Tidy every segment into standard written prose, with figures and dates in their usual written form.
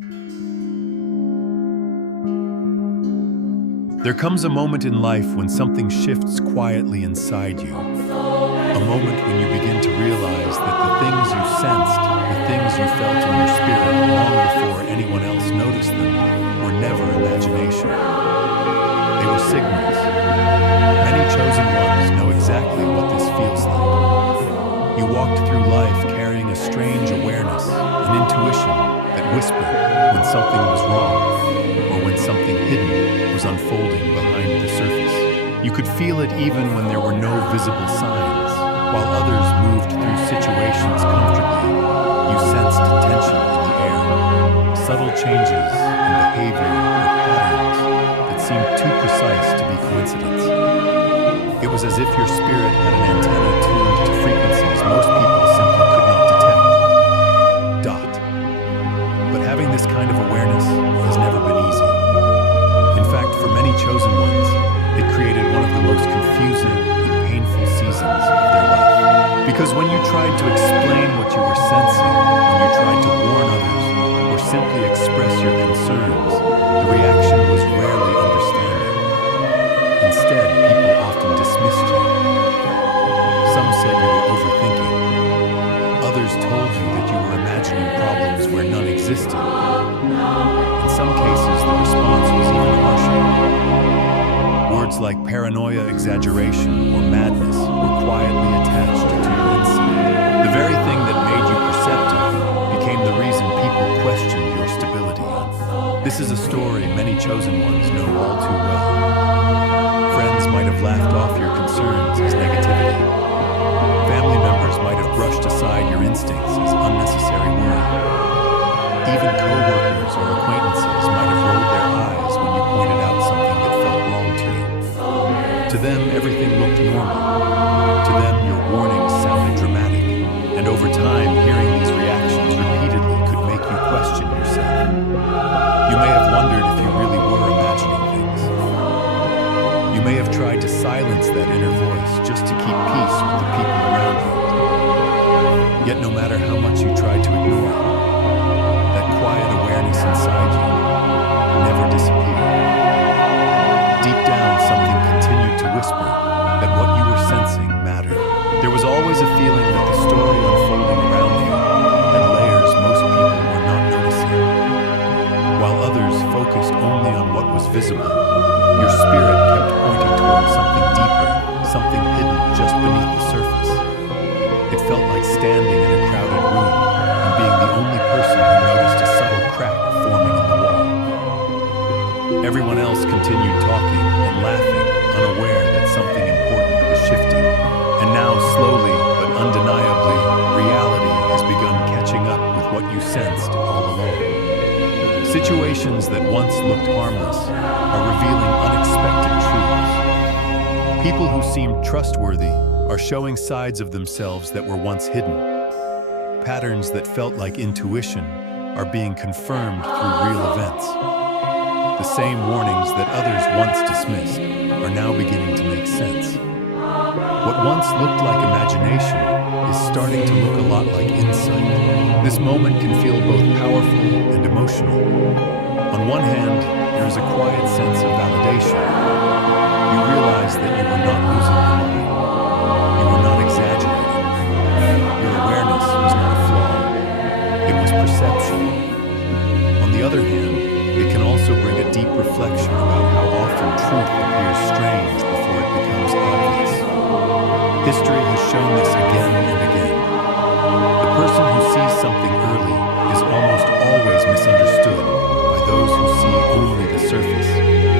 There comes a moment in life when something shifts quietly inside you. A moment when you begin to realize that the things you sensed, the things you felt in your spirit long before anyone else noticed them, were never imagination. They were signals. Many chosen ones know exactly what this feels like. You walked through life carrying a strange awareness, an intuition that whispered when something was wrong, or when something hidden was unfolding behind the surface. You could feel it even when there were no visible signs. While others moved through situations comfortably, you sensed tension in the air, subtle changes in behavior or patterns that seemed too precise to be coincidence. It was as if your spirit had an antenna tuned to frequencies most people simply could not detect. Dot. But having this kind of awareness has never been easy. In fact, for many chosen ones, it created one of the most confusing and painful seasons of their life. Because when you tried to explain what you were sensing, when you tried to warn others, or simply express your concerns, the reaction was rarely understanding. Instead, people often dismissed you. Some said you were overthinking. Others told you that you were imagining problems where none existed. In some cases, the response was even harsher. Words like paranoia, exaggeration, or madness were quietly attached to your insight. The very thing that made you perceptive became the reason people questioned your stability. This is a story many chosen ones know all too well. Friends might have laughed off your concerns as negativity. Family members might have brushed aside your instincts as unnecessary worry. Even co-workers or acquaintances might have rolled their eyes when you pointed out something that felt wrong to you. To them, everything looked normal. To them, your warnings sounded dramatic. And over time, hearing these reactions repeatedly could make you question yourself. You may have wondered if you really were imagining things. You may have tried to silence that inner voice just to keep peace with the people around you. Yet no matter how much you tried to ignore it, that quiet awareness inside you never disappeared. Deep down, something continued to whisper that what you were sensing mattered. There was always a feeling that the story unfolding around you had layers most people were not noticing. While others focused only on what was visible, your spirit kept pointing towards something deeper, something hidden just beneath the surface. It felt like standing in a crowded room and being the only person who noticed a subtle crack forming in the wall. Everyone else continued talking and laughing, unaware that something important was shifting. And now, slowly but undeniably, reality has begun catching up with what you sensed all along. Situations that once looked harmless are revealing unexpected truths. People who seemed trustworthy are showing sides of themselves that were once hidden. Patterns that felt like intuition are being confirmed through real events. The same warnings that others once dismissed are now beginning to make sense. What once looked like imagination is starting to look a lot like insight. This moment can feel both powerful and emotional. On one hand, there is a quiet sense of validation. You realize that you were not losing your mind. You were not exaggerating. Your awareness was not a flaw. It was perception. On the other hand, it can also bring a deep reflection about how often truth appears strange before it becomes obvious. History has shown this again and again. The person who sees something early is almost always misunderstood by those who see only the surface.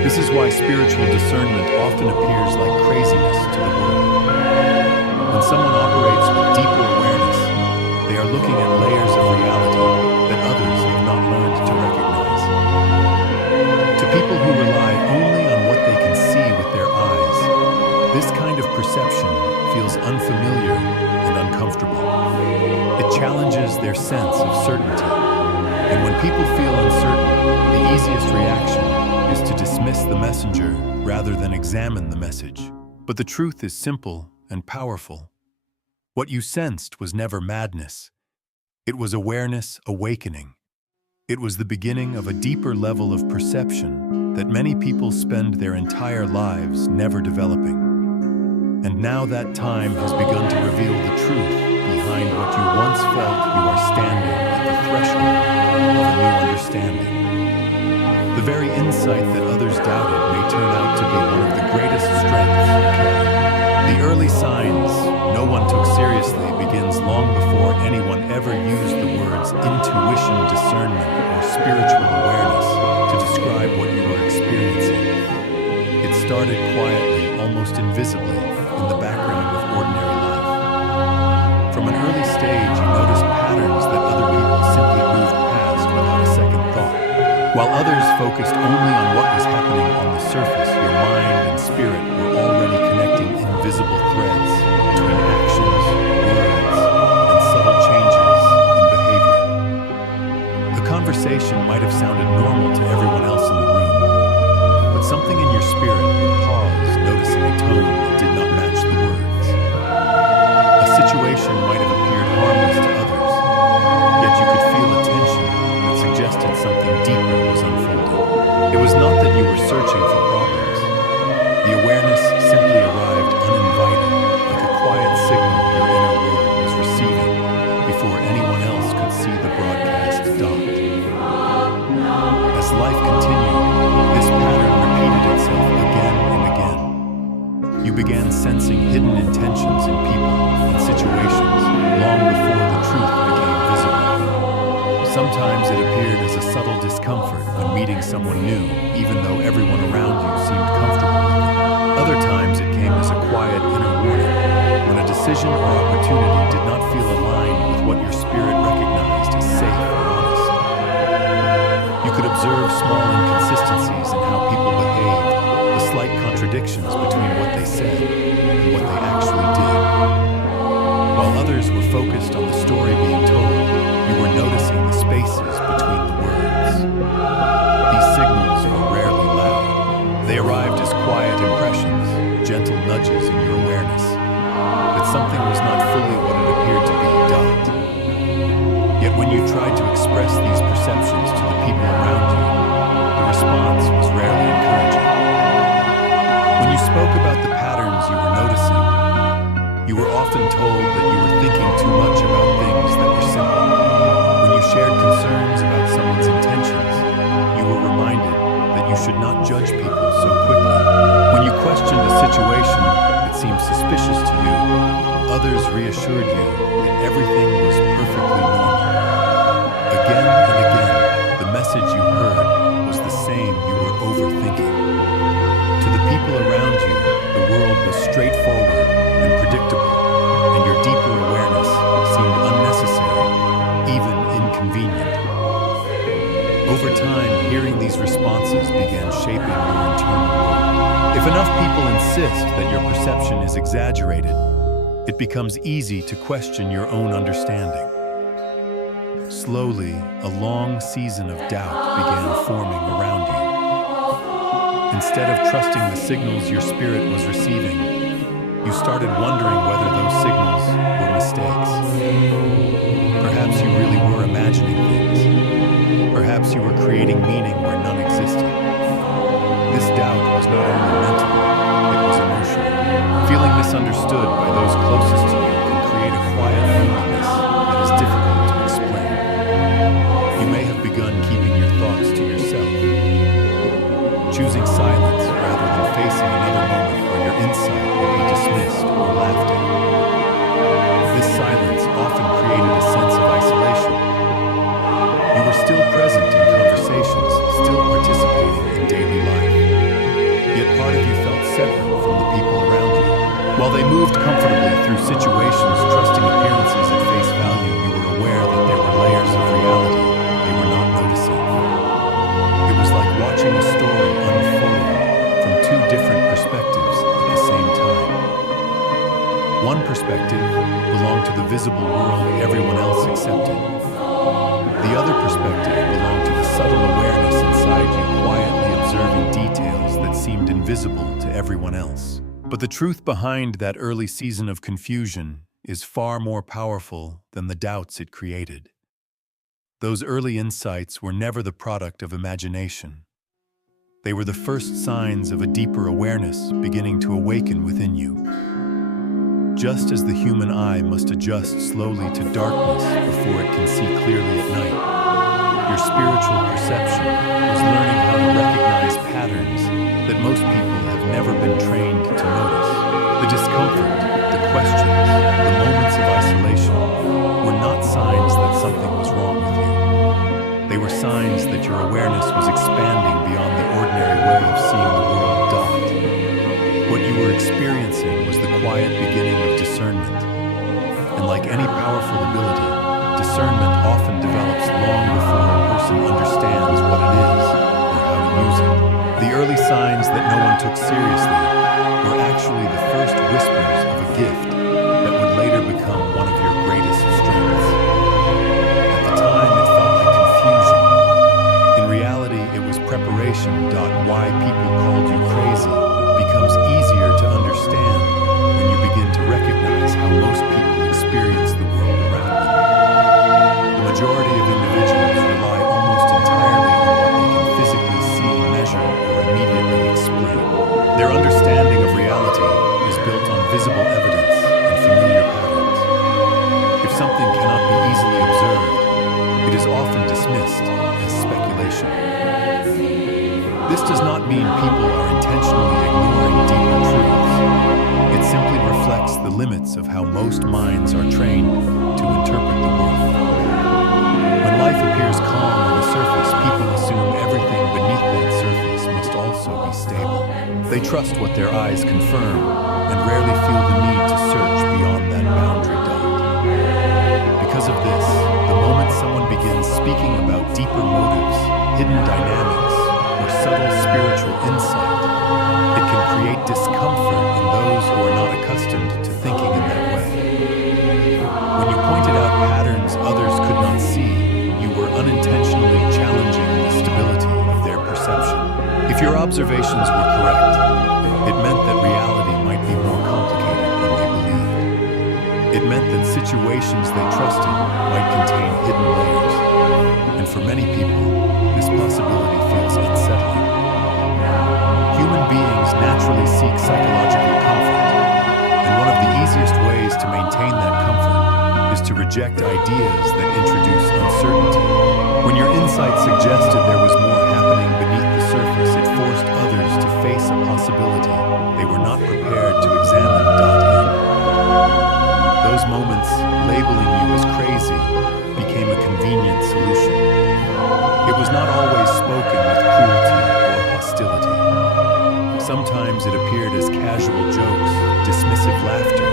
This is why spiritual discernment often appears like craziness to the world. When someone operates with deeper awareness, they are looking at layers of reality that others have not learned to recognize. To people who rely only on what they can see with their eyes, this kind of perception feels unfamiliar and uncomfortable. It challenges their sense of certainty. And when people feel uncertain, the easiest reaction is to dismiss the messenger rather than examine the message. But the truth is simple and powerful. What you sensed was never madness. It was awareness awakening. It was the beginning of a deeper level of perception that many people spend their entire lives never developing. And now that time has begun to reveal the truth behind what you once felt. You are standing at the threshold of a new understanding. The very insight that others doubted may turn out to be one of the greatest strengths you carry. The early signs no one took seriously begins long before anyone ever used the words intuition, discernment, or spiritual awareness to describe what you were experiencing. It started quietly, almost invisibly, in the background of ordinary life. From an early stage, you noticed patterns that other people simply moved past without a second thought. While others focused only on what was happening on the surface, your mind and spirit were already connecting invisible threads between actions, words, and subtle changes in behavior. The conversation might have sounded normal to everyone else in the room, but something in your spirit would pause, noticing a tone that did not match the words. A situation might have appeared harmless to others, yet you could feel a tension that suggested something deeper was unfolding. It was not that you were searching for problems. The awareness simply arrived uninvited, like a quiet signal your inner world was receiving before anyone else could see the broadcast dot. As life continued, this pattern repeated itself again and again. You began sensing hidden intentions in people and situations long before the truth became visible. Sometimes it appeared as a subtle discomfort when meeting someone new, even though everyone around you seemed comfortable with it. Other times it came as a quiet inner warning, when a decision or opportunity did not feel aligned with what your spirit recognized as safe or honest. You could observe small inconsistencies in how people behaved, the slight contradictions between what they said and what they actually did. While others were focused on the story being told, you were noticing the spaces between the words. These signals were rarely loud. They arrived as quiet impressions, gentle nudges in your awareness that something was not fully what it appeared to be. Yet when you tried to express these perceptions to the people around you, the response was rarely encouraging. When you spoke about the patterns you were noticing, you were often told that you were thinking too much about things that were simple. When you shared concerns about someone's intentions, you were reminded that you should not judge people so quickly. When you questioned a situation that seemed suspicious to you, others reassured you that everything was perfectly normal. Again and again, the message you heard was the same: you were overthinking. To the people around you, the world was straightforward and predictable, and your deeper awareness seemed unnecessary, even inconvenient. Over time, hearing these responses began shaping your internal world. If enough people insist that your perception is exaggerated, it becomes easy to question your own understanding. Slowly, a long season of doubt began forming around you. Instead of trusting the signals your spirit was receiving, you started wondering whether those signals were mistakes. Perhaps you really were imagining things. Perhaps you were creating meaning where none existed. This doubt was not only mental, it was emotional. Feeling misunderstood by those closest to you can create a quiet loneliness that is difficult to explain. You may have begun keeping your thoughts to yourself, choosing silence rather than facing another moment where your insight would be dismissed or laughed at. This silence often created a sense of isolation. You were still present in conversations, still participating in daily life. Yet part of you felt separate from the people around you. While they moved comfortably through situations, trusting appearances at face value, you were aware that there were layers of reality they were not noticing. It was like watching a story unfold from two different perspectives at the same time. One perspective belonged to the visible world everyone else accepted. The other perspective belonged to the subtle awareness inside you, quietly observing details that seemed invisible to everyone else. But the truth behind that early season of confusion is far more powerful than the doubts it created. Those early insights were never the product of imagination. They were the first signs of a deeper awareness beginning to awaken within you. Just as the human eye must adjust slowly to darkness before it can see clearly at night, your spiritual perception was learning how to recognize patterns that most people have never been trained to notice. The discomfort, the questions, the moments of isolation were not signs that something was wrong with you. They were signs that your awareness was expanding beyond the ordinary way of seeing the world. What you were experiencing was the quiet beginning of discernment. And like any powerful ability, discernment often develops long before a person understands what it is or how to use it. The early signs that no one took seriously were actually the first whispers of a gift that would later become one of your greatest strengths. At the time, it felt like confusion. In reality, it was preparation. Why people called you crazy becomes easier to understand when you begin to recognize how most people experience the world around them. The majority of individuals rely almost entirely on what they can physically see, measure, or immediately explain. Their understanding of reality is built on visible evidence and familiar patterns. If something cannot be easily observed, it is often dismissed as speculation. This does not mean people are intentionally ignoring deeper truths. It simply reflects the limits of how most minds are trained to interpret the world. When life appears calm on the surface, people assume everything beneath that surface must also be stable. They trust what their eyes confirm and rarely feel the need to search beyond that boundary dot. Because of this, the moment someone begins speaking about deeper motives, hidden dynamics, or subtle spiritual insight, it can create discomfort in those who are not accustomed to thinking in that way. When you pointed out patterns others could not see, you were unintentionally challenging the stability of their perception. If your observations were correct, it meant that reality might be more complicated than they believed. It meant that situations they trusted might contain hidden layers. And for many people, this possibility feels unsettling. Human beings naturally seek psychological comfort, and one of the easiest ways to maintain that comfort is to reject ideas that introduce uncertainty. When your insight suggested there was more happening beneath the surface, it forced others to face a possibility they were not prepared to examine. Those moments, labeling you as crazy, became a convenient solution. It was not always spoken with cruelty or hostility. Sometimes it appeared as casual jokes, dismissive laughter,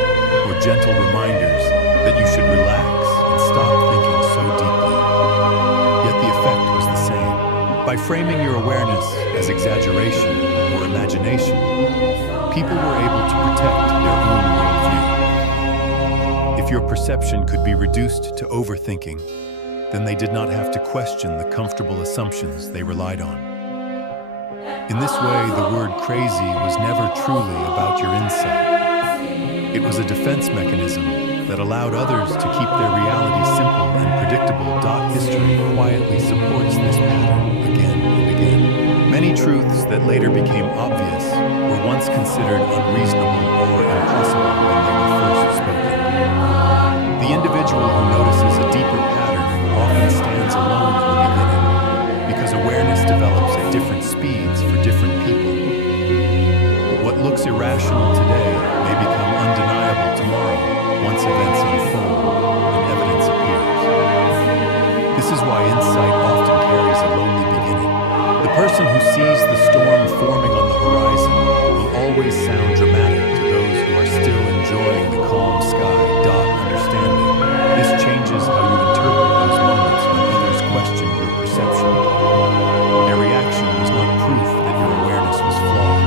or gentle reminders that you should relax and stop thinking so deeply. Yet the effect was the same. By framing your awareness as exaggeration or imagination, people were able to protect their own worldview. If your perception could be reduced to overthinking, then they did not have to question the comfortable assumptions they relied on. In this way, the word crazy was never truly about your insight. It was a defense mechanism that allowed others to keep their reality simple and predictable. History quietly supports this pattern again and again. Many truths that later became obvious were once considered unreasonable or impossible when they were first spoken. The individual who notices a deeper pattern often stands alone in the beginning, because awareness develops at different speeds for different people. What looks irrational today may become undeniable tomorrow once events unfold and evidence appears. This is why insight often carries a lonely beginning. The person who sees the storm forming on the horizon will always sound dramatic to those who are still enjoying the calm sky. Understanding. This changes how you interpret those moments when others question your perception. Their reaction was not proof that your awareness was flawed.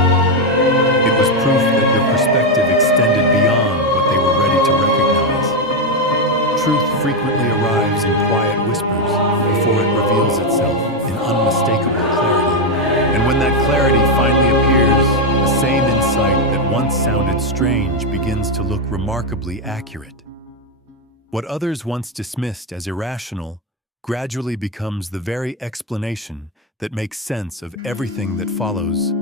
It was proof that your perspective extended beyond what they were ready to recognize. Truth frequently arrives in quiet whispers before it reveals itself in unmistakable clarity. And when that clarity finally appears, the same insight that once sounded strange begins to look remarkably accurate. What others once dismissed as irrational gradually becomes the very explanation that makes sense of everything that follows.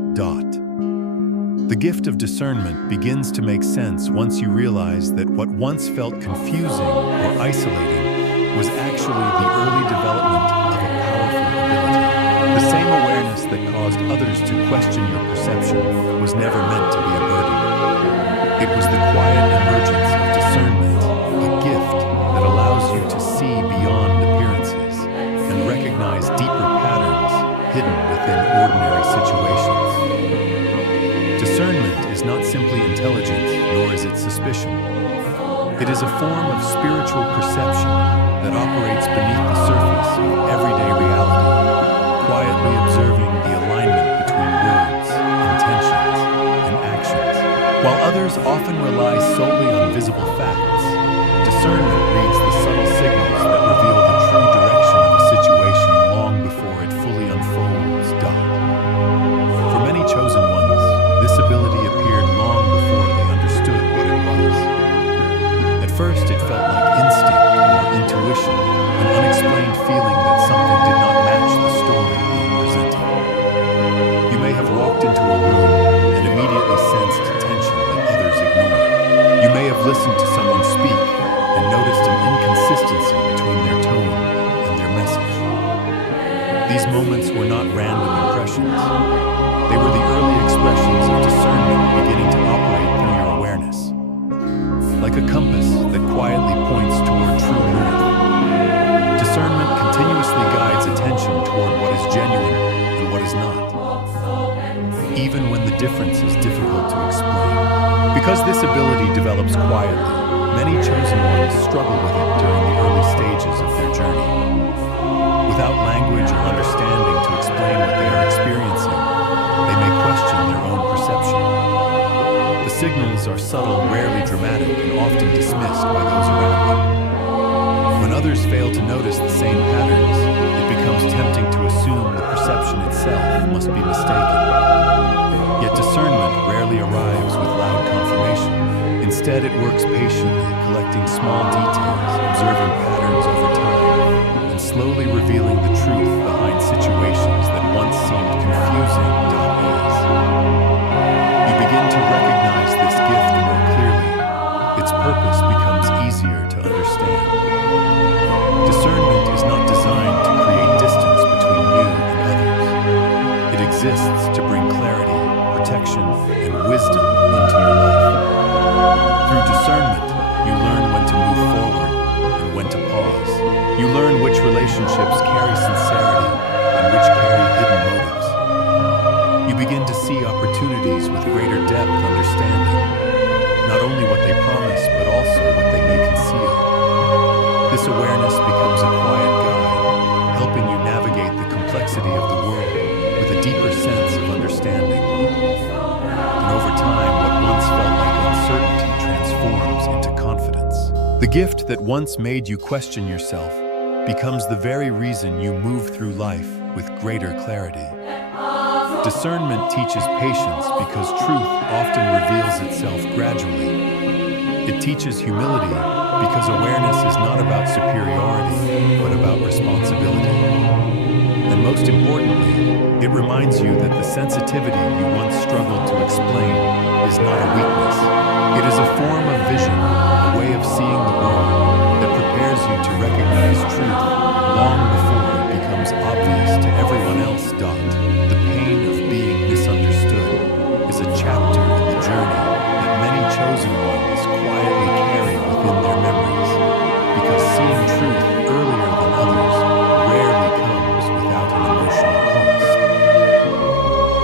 The gift of discernment begins to make sense once you realize that what once felt confusing or isolating was actually the early development of a powerful ability. The same awareness that caused others to question your perception was never meant to be a burden. It was the quiet emergence of discernment, a gift that allows you to see beyond appearances and recognize deeper patterns hidden within ordinary situations. Discernment is not simply intelligence, nor is it suspicion. It is a form of spiritual perception that operates beneath the surface of everyday reality, quietly observing the alignment between words, intentions, and actions. While others often rely solely on visible facts, discernment reads the subtle signals that reveal the true direction of a situation long before it fully unfolds. For many chosen ones, this ability appeared long before they understood what it was. At first, it felt like instinct or intuition, an unexplained feeling that something did not match the story being presented. You may have walked into a room and immediately sensed tension that others ignored. You may have listened to someone speak and noticed an inconsistency between their tone and their message. These moments were not random impressions. They were the early expressions of discernment beginning to operate through your awareness. Like a compass that quietly points toward true north, discernment continuously guides attention toward what is genuine and what is not, even when the difference is difficult to explain. Because this ability develops quietly, many chosen ones struggle with it during the early stages of their journey. Without language or understanding to explain what they are experiencing, they may question their own perception. The signals are subtle, rarely dramatic, and often dismissed by those around them. When others fail to notice the same patterns, it becomes tempting to assume the perception itself must be mistaken. Yet discernment rarely arrives with loud confirmation. Instead, it works patiently, collecting small details, observing patterns over time, and slowly revealing the truth behind situations that once seemed confusing. You begin to recognize this gift more clearly. Its purpose becomes easier to understand. Discernment is not designed to create distance between you and others. It exists to bring clarity, protection, and wisdom into your life. Through discernment, you learn when to move forward and when to pause. You learn which relationships carry sincerity and which carry hidden motives. You begin to see opportunities with greater depth, understanding not only what they promise, but also what they may conceal. This awareness becomes a quiet guide, helping you navigate the complexity of the world with a deeper sense of understanding. And over time, what once felt like uncertainty transforms into confidence. The gift that once made you question yourself becomes the very reason you move through life with greater clarity. Discernment teaches patience because truth often reveals itself gradually. It teaches humility because awareness is not about superiority, but about responsibility. And most importantly, it reminds you that the sensitivity you once struggled to explain is not a weakness. It is a form of vision, a way of seeing the world that prepares you to recognize truth long before it becomes obvious to everyone else. The pain of being misunderstood is a chapter in the journey that many chosen ones quietly carry within their memories, because seeing truth earlier than others rarely comes without an emotional cost.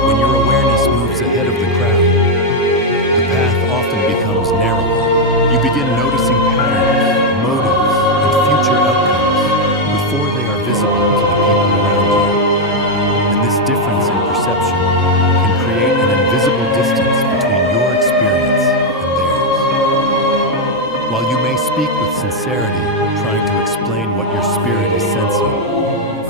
When your awareness moves ahead of the crowd, the path often becomes narrower. You begin noticing patterns, motives, and future outcomes before they are visible to the people around you. And this difference in perception can create an invisible distance between your experience and theirs. While you may speak with sincerity, trying to explain what your spirit is sensing,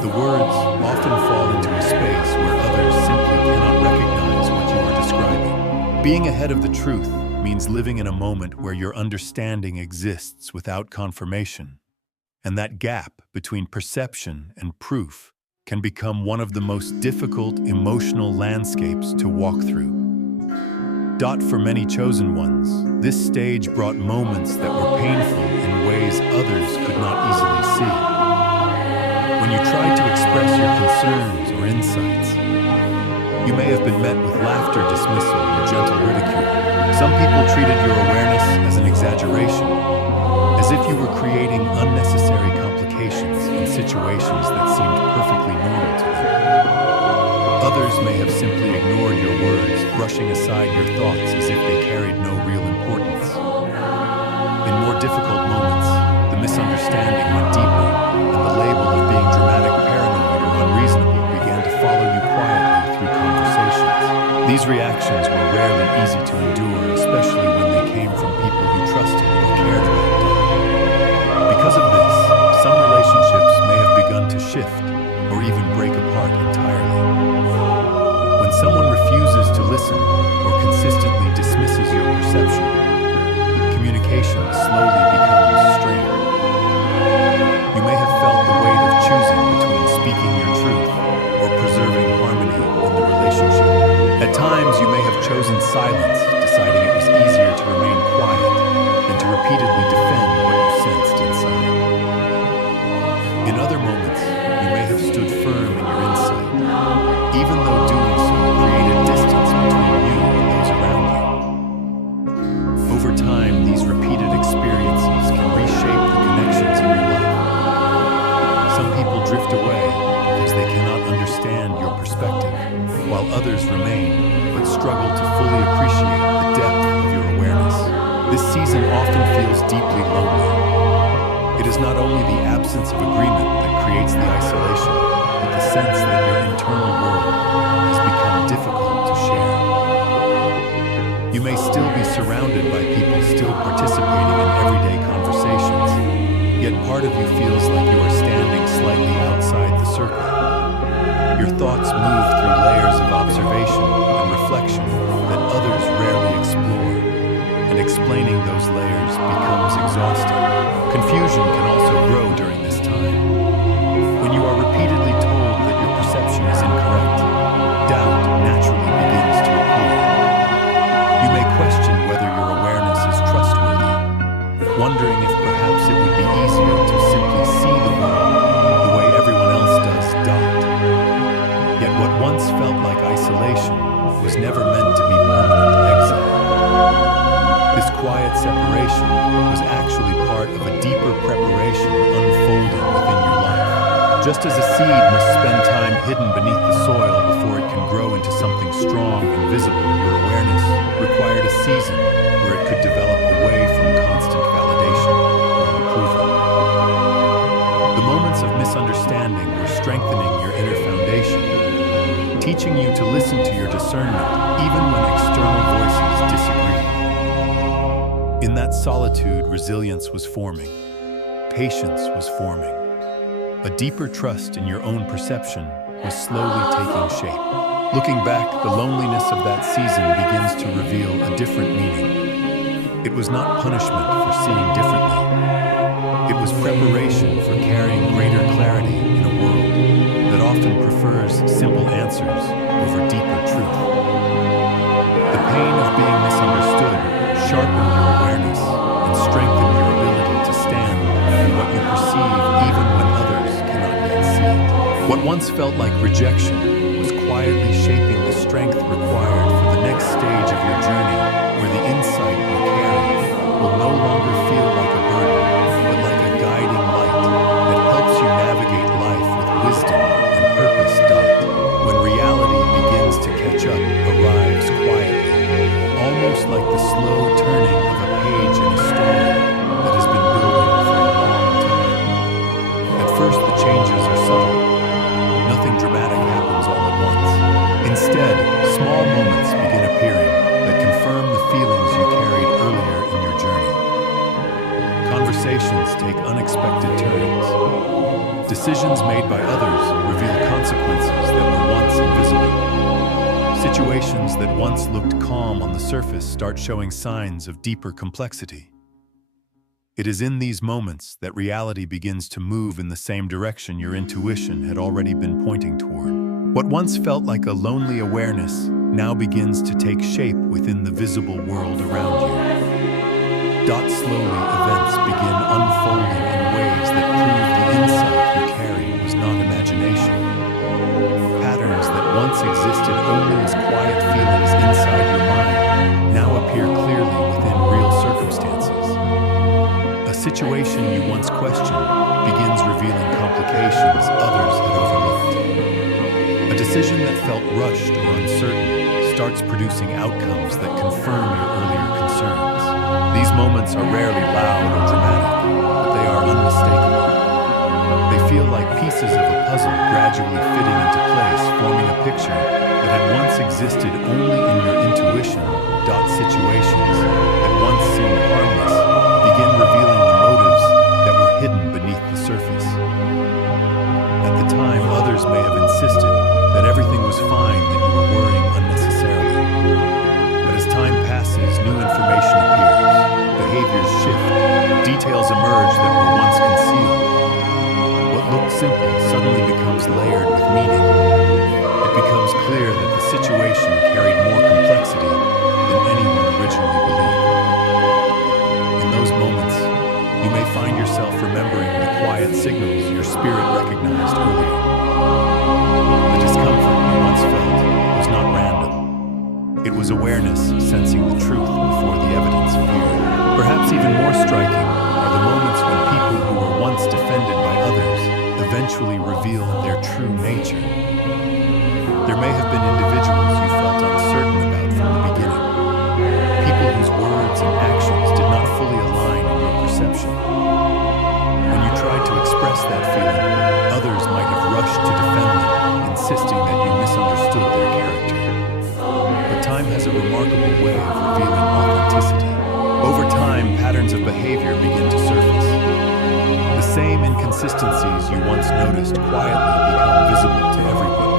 the words often fall into a space where others simply cannot recognize what you are describing. Being ahead of the truth means living in a moment where your understanding exists without confirmation. And that gap between perception and proof can become one of the most difficult emotional landscapes to walk through. For many chosen ones, this stage brought moments that were painful in ways others could not easily see. When you tried to express your concerns or insights, you may have been met with laughter, dismissal, or gentle ridicule. Some people treated your awareness as an exaggeration, as if you were creating unnecessary complications in situations that seemed perfectly normal to them. Others may have simply ignored your words, brushing aside your thoughts as if they carried no real importance. In more difficult moments, the misunderstanding went deeper, and the label of being dramatic, paranoid, or unreasonable began to follow you quietly through conversations. These reactions were rarely easy to endure, especially when they came from people you trusted or cared about. Because of this, some relationships may have begun to shift or even break apart entirely. When someone refuses to listen or consistently dismisses your perception, communication slowly becomes strained. You may have felt the weight of choosing between speaking your truth or preserving harmony in the relationship. At times, you may have chosen silence, deciding it was easier to remain quiet than to repeatedly defend what you sensed inside. In other moments, you may have stood firm in your insight, even though doing so created distance between you and those around you. Over time, these repeated experiences can reshape the connections in your life. Some people drift away because they cannot understand your perspective, while others remain but struggle to fully appreciate the depth of your awareness. This season often feels deeply lonely. It is not only the absence of agreement that creates the isolation, but the sense that your internal world has become difficult to share. You may still be surrounded by people still participating in everyday conversations, yet part of you feels like you are standing slightly outside the circle. Your thoughts move through layers of observation and reflection that others rarely explore, and explaining those layers becomes exhausting. Confusion can also grow during this time. When you are repeatedly told that your perception is incorrect, doubt naturally begins to appear. You may question whether your awareness is trustworthy, wondering if perhaps it would be easier to simply see the world the way everyone else does. Yet what once felt like isolation was never meant to be permanent exile. This quiet separation was actually part of a deeper preparation unfolding within your life. Just as a seed must spend time hidden beneath the soil before it can grow into something strong and visible, your awareness required a season where it could develop away from constant validation or approval. The moments of misunderstanding were strengthening your inner foundation, teaching you to listen to your discernment even when external voices disagreed. In that solitude, resilience was forming, patience was forming. A deeper trust in your own perception was slowly taking shape. Looking back, the loneliness of that season begins to reveal a different meaning. It was not punishment for seeing differently. It was preparation for carrying greater clarity in a world that often prefers simple answers over deeper truth. The pain of being misunderstood sharpened your awareness and strengthened your ability to stand in what you perceive even when others cannot yet see it. What once felt like rejection was quietly shaping the strength required for the next stage of your journey, where the insight you carry will no longer feel like a burden, but like a guiding light that helps you navigate life with wisdom and purpose. When reality begins to catch up, arrives quietly, almost like the slow turning of a page in a story that has been building for a long time. At first, the changes are subtle. Nothing dramatic happens all at once. Instead, small moments begin appearing that confirm the feelings you carried earlier in your journey. Conversations take unexpected turns. Decisions made by others reveal consequences that were once invisible. Situations that once looked calm on the surface start showing signs of deeper complexity. It is in these moments that reality begins to move in the same direction your intuition had already been pointing toward. What once felt like a lonely awareness now begins to take shape within the visible world around you. Slowly, events begin unfolding in ways that prove the insight you carried was not imagination. Patterns that once existed only as quiet feelings inside your mind now appear clearly within real circumstances. A situation you once questioned begins revealing complications others had overlooked. A decision that felt rushed or uncertain starts producing outcomes that confirm your earlier concerns. These moments are rarely loud or dramatic, but they are unmistakable. They feel like pieces of a puzzle gradually fitting into place, forming a picture that had once existed only in your intuition. Situations that once seemed harmless begin revealing the motives that were hidden beneath the surface. At the time, others may have insisted that everything was fine, that you were worrying unnecessarily. But as time passes, new information appears, behaviors shift, details emerge that were once concealed. What looked simple suddenly becomes layered with meaning. It becomes clear that the situation carried more complexity than anyone originally believed. In those moments, you may find yourself remembering the quiet signals your spirit recognized earlier. The discomfort you once felt was not random. It was awareness sensing the truth before the evidence appeared. Perhaps even more striking are the moments when people who were once defended by others eventually reveal their true nature. There may have been individuals you felt uncertain about from the beginning. People whose words and actions did not fully align in your perception. When you tried to express that feeling, others might have rushed to defend them, insisting that you misunderstood their character. But time has a remarkable way of revealing authenticity. Over time, patterns of behavior begin to surface. The same inconsistencies you once noticed quietly become visible to everyone.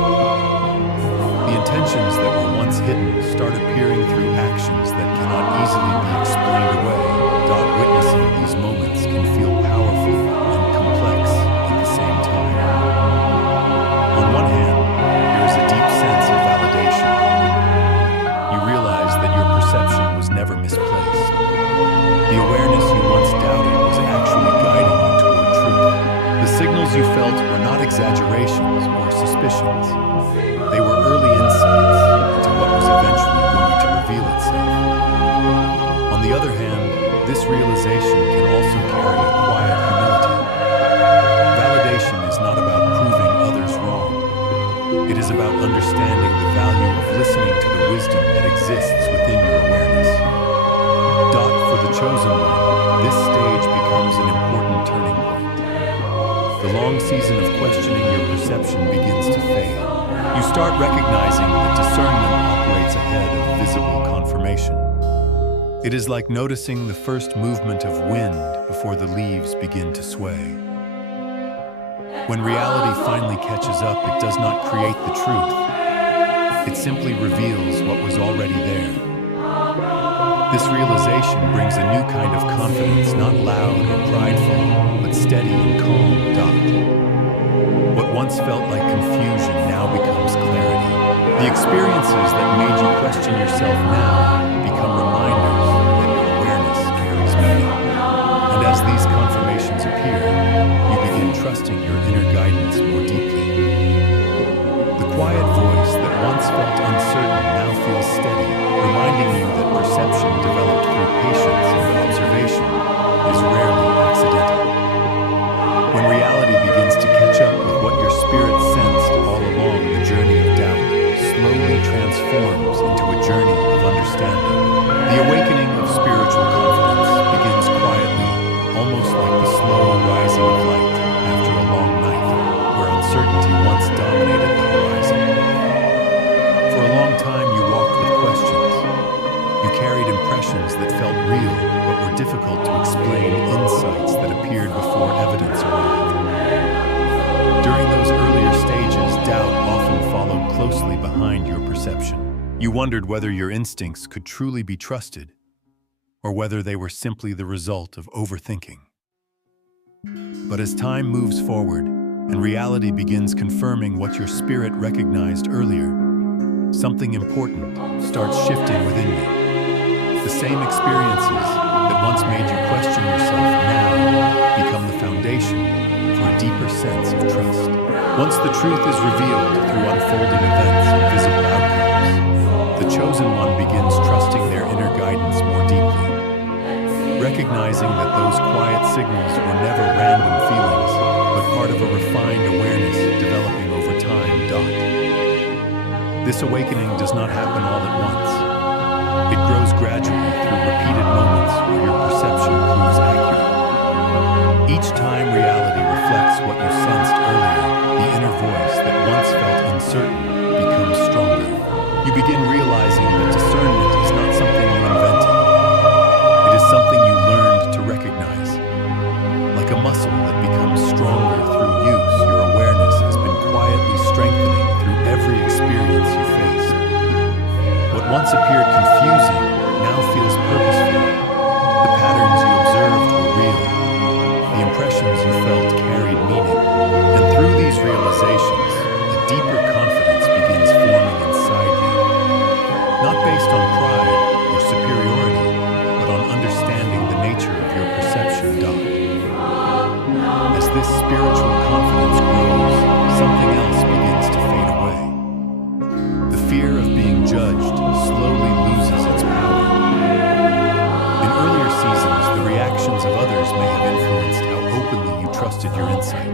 The intentions that were once hidden start appearing through actions that cannot easily be explained away. Witnessing these moments can feel powerful and complex at the same time. On one hand, there is a deep sense of validation. You realize that your perception was never misplaced. The awareness you once doubted was actually guiding you toward truth. The signals you felt were not exaggerations or suspicions. They were early insights into what was eventually going to reveal itself. On the other hand, this realization can also carry a quiet humility. Validation is not about proving others wrong. It is about understanding the value of listening to the wisdom that exists within your awareness. For the chosen one, this stage becomes an important turning point. The long season of questioning your perception begins to fade. You start recognizing that discernment operates ahead of visible confirmation. It is like noticing the first movement of wind before the leaves begin to sway. When reality finally catches up, it does not create the truth. It simply reveals what was already there. This realization brings a new kind of confidence, not loud or prideful, but steady and calm. What once felt like confusion now becomes clarity. The experiences that made you question yourself now become reminders that your awareness carries meaning. And as these confirmations appear, you begin trusting your inner guidance more deeply. The quiet voice that once felt uncertain now feels steady, reminding you that perception developed through patience and observation is rarely accidental. When reality begins to catch up with what your spirit sensed all along, the journey of doubt slowly transforms into a journey of understanding. The awakening of spiritual confidence begins quietly, almost like the slow rising of light after a long night, where uncertainty once dominated the horizon. For a long time, you walked with questions. You carried impressions that felt real, but were difficult to explain, insights that appeared before evidence arrived. During those earlier stages, doubt often followed closely behind your perception. You wondered whether your instincts could truly be trusted. or whether they were simply the result of overthinking. But as time moves forward and reality begins confirming what your spirit recognized earlier, something important starts shifting within you. The same experiences that once made you question yourself now become the foundation for a deeper sense of trust. Once the truth is revealed through unfolding events and visible outcomes, the chosen one begins trusting their inner guidance more deeply, recognizing that those quiet signals were never random feelings, but part of a refined awareness developing over time. This awakening does not happen all at once. It grows gradually through repeated moments where your perception proves accurate. Each time reality reflects what you sensed earlier, the inner voice that once felt uncertain becomes stronger. You begin realizing that discernment is not something you invented. It is something you learned to recognize. Like a muscle that becomes stronger through use, your awareness has been quietly strengthening through every experience you faced. What once appeared confusing now feels purposeful. The patterns you observed were real. The impressions you felt carried meaning. And through these realizations, a deeper confidence begins forming inside you. Not based on pride or superiority, but on understanding the nature of your perception. As this spiritual confidence grows, something else begins to fade away. The fear of being judged slowly loses its power. In earlier seasons, the reactions of others may have influenced how openly you trusted your insight.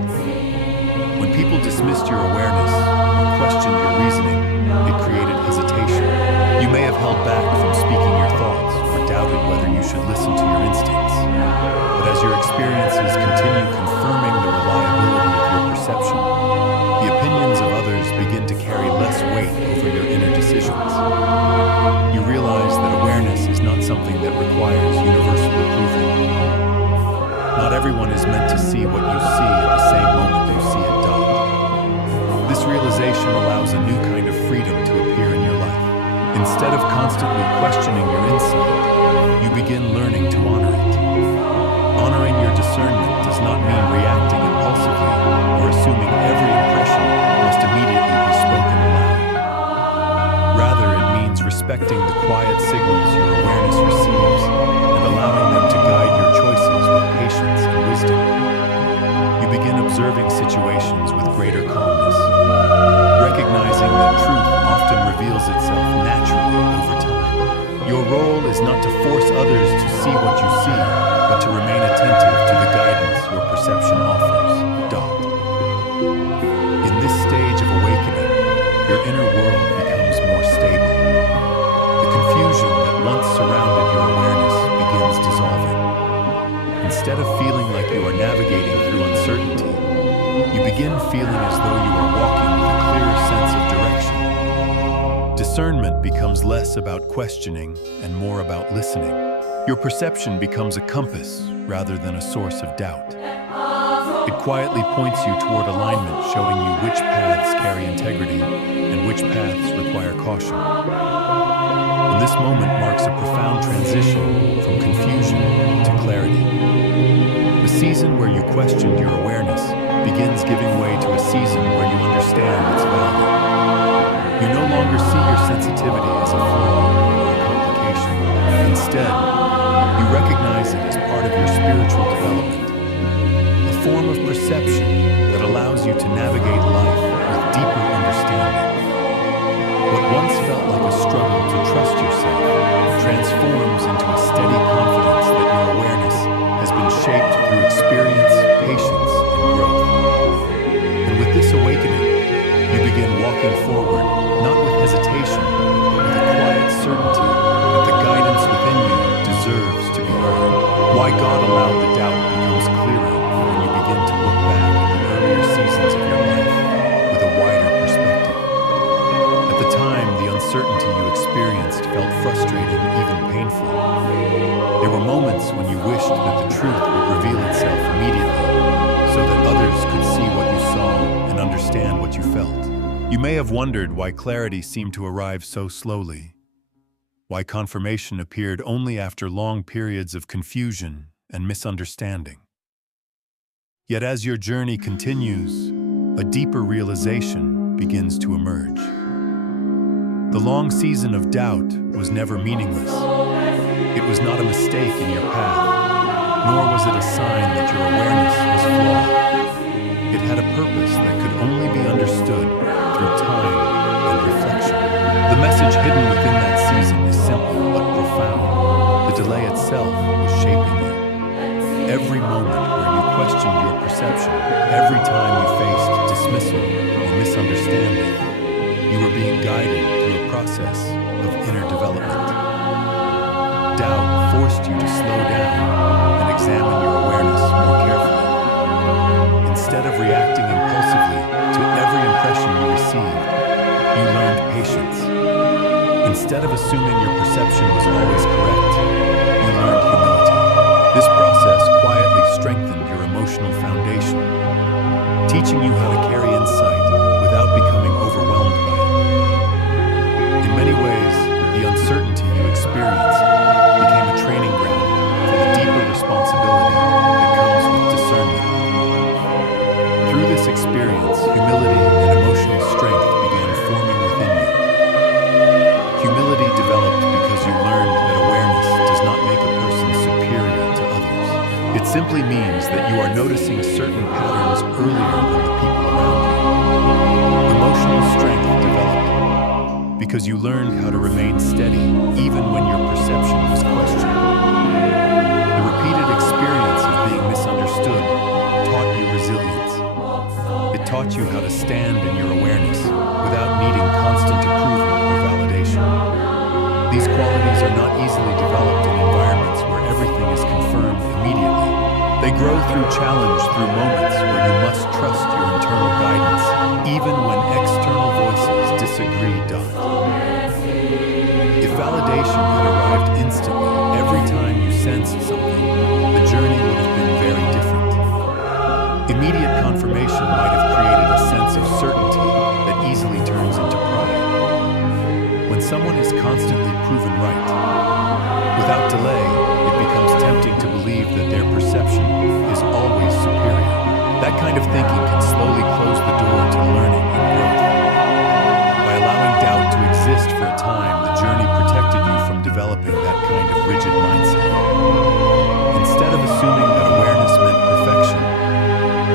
When people dismissed your awareness or questioned your reasoning, it created hesitation. You may have held back from speaking your thoughts or doubted whether you should listen to your instincts. But as your experiences continue confirming the reliability of your perception, the opinions of others begin to carry less weight over your inner decisions. You realize that awareness is not something that requires universal approval. Not everyone is meant to see what you see at the same moment you see it. This realization allows a new kind of freedom to appear in your life. Instead of constantly questioning your insight, you begin learning to honor it. Honoring your discernment does not mean reacting impulsively or assuming every impression must immediately be spoken aloud. Rather, it means respecting the quiet signals your awareness receives and allowing them to guide your choices with patience and wisdom. You begin observing situations with greater calmness, recognizing that truth often reveals itself naturally over time. Your role is not to force others to see what you see, but to remain attentive to the guidance your perception offers. In this stage of awakening, your inner world becomes more stable. The confusion that once surrounded your awareness begins dissolving. Instead of feeling like you are navigating through uncertainty, you begin feeling as though you are walking with a clearer sense of direction. Discernment becomes less about questioning and more about listening. Your perception becomes a compass rather than a source of doubt. It quietly points you toward alignment, showing you which paths carry integrity and which paths require caution. And this moment marks a profound transition from confusion to clarity. The season where you questioned your awareness begins giving way to a season where you understand its value. You no longer see your sensitivity as a flaw or a complication. Instead, you recognize it as part of your spiritual development, a form of perception that allows you to navigate life with deeper understanding. What once felt like a struggle to trust yourself transforms into a steady confidence that your awareness has been shaped through experience, patience, and growth. And with this awakening, you begin walking forward, not with hesitation, but with a quiet certainty that the guidance within you deserves to be heard. Why God allowed the doubt becomes clearer when you begin to look back at the earlier seasons of your life with a wider perspective. At the time, the uncertainty you experienced felt frustrating, even painful. There were moments when you wished that the truth would reveal itself immediately, so that others could see what you saw and understand what you felt. You may have wondered why clarity seemed to arrive so slowly. why confirmation appeared only after long periods of confusion and misunderstanding. Yet as your journey continues, a deeper realization begins to emerge. The long season of doubt was never meaningless. It was not a mistake in your path, nor was it a sign that your awareness was flawed. It had a purpose that could only be understood through time and reflection. The message hidden within that season is simple but profound. The delay itself was shaping you. Every moment where you questioned your perception, every time you faced dismissal or misunderstanding, you were being guided through a process of inner development. Doubt forced you to slow down and examine your awareness more carefully. Instead of reacting impulsively to every impression you received, you learned patience. Instead of assuming your perception was always correct, you learned humility. This process quietly strengthened your emotional foundation, teaching you how to carry insight without becoming overwhelmed by it. In many ways, the uncertainty you experienced became a training ground for the deeper responsibility that comes with discernment. Through this experience, humility and emotional strength began forming within you. Humility developed because you learned that awareness does not make a person superior to others. It simply means that you are noticing certain patterns earlier than the people around you. Emotional strength developed because you learned how to remain steady even when your perception was questioned. The repeated experience of being misunderstood taught you resilience. It taught you how to stand in your awareness without needing constant approval or validation. These qualities are not easily developed in environments where everything is confirmed immediately. They grow through challenge, through moments where you must trust your internal guidance, even when external voices disagree. If validation had arrived instantly every time you sensed something, the journey would have been very different. Immediate confirmation might have created a sense of certainty that easily turns into pride. When someone is constantly proven right, without delay, it becomes tempting to believe that their perception is always superior. That kind of thinking can slowly close the door to learning and growth. By allowing doubt to exist for a time, the journey protected you from developing that kind of rigid mindset. Instead of assuming that awareness meant perfection,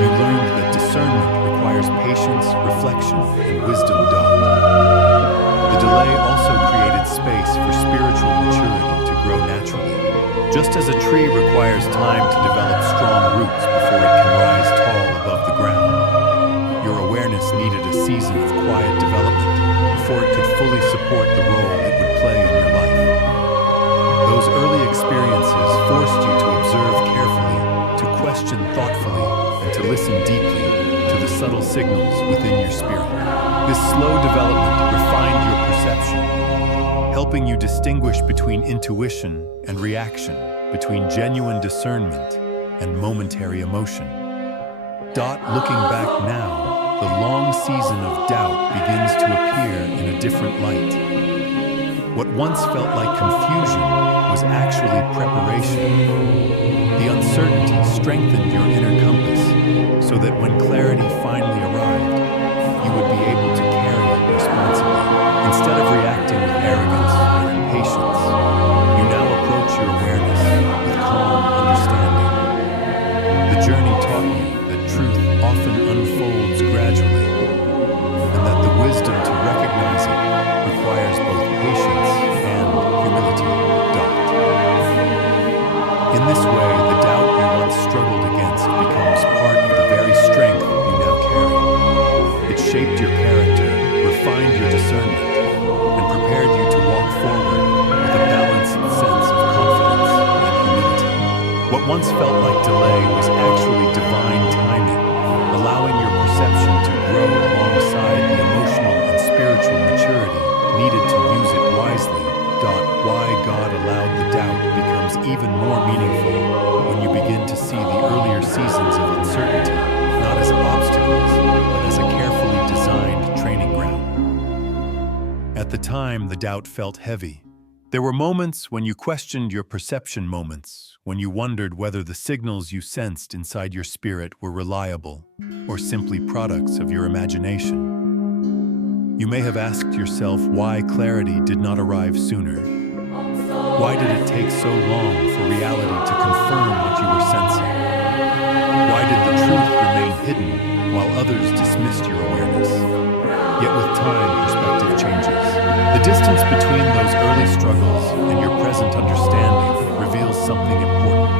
you learned that discernment requires patience, reflection, and wisdom. The delay also created space for spiritual maturity to grow naturally. Just as a tree requires time to develop strong roots before it can rise tall above the ground, your awareness needed a season of quiet development before it could fully support the role it would play in your life. Those early experiences forced you to observe carefully, to question thoughtfully, and to listen deeply to the subtle signals within your spirit. This slow development refined your perception, helping you distinguish between intuition and reaction, between genuine discernment and momentary emotion. Looking back now, the long season of doubt begins to appear in a different light. What once felt like confusion was actually preparation. The uncertainty strengthened your inner compass, so that when clarity finally arrived, you would be able to carry it responsibly. Instead of reacting with arrogance or impatience, you now approach your awareness with calm understanding. The journey taught you that truth often unfolds gradually, and that the wisdom to recognize it requires both patience and humility. In this way, the doubt you once struggled against becomes part of the very strength you now carry. It shaped your character, refined your discernment, and prepared you to walk forward with a balanced sense of confidence and humility. What once felt like delay was actually divine timing, allowing your perception to grow alongside the emotional and spiritual maturity needed to use it wisely. Why God allowed the doubt becomes even more meaningful when you begin to see the earlier seasons of uncertainty not as obstacles, but as a carefully designed training ground. At the time, the doubt felt heavy. There were moments when you questioned your perception, moments when you wondered whether the signals you sensed inside your spirit were reliable or simply products of your imagination. You may have asked yourself why clarity did not arrive sooner. Why did it take so long for reality to confirm what you were sensing? Why did the truth remain hidden while others dismissed your awareness? Yet with time, perspective changes. The distance between those early struggles and your present understanding reveals something important.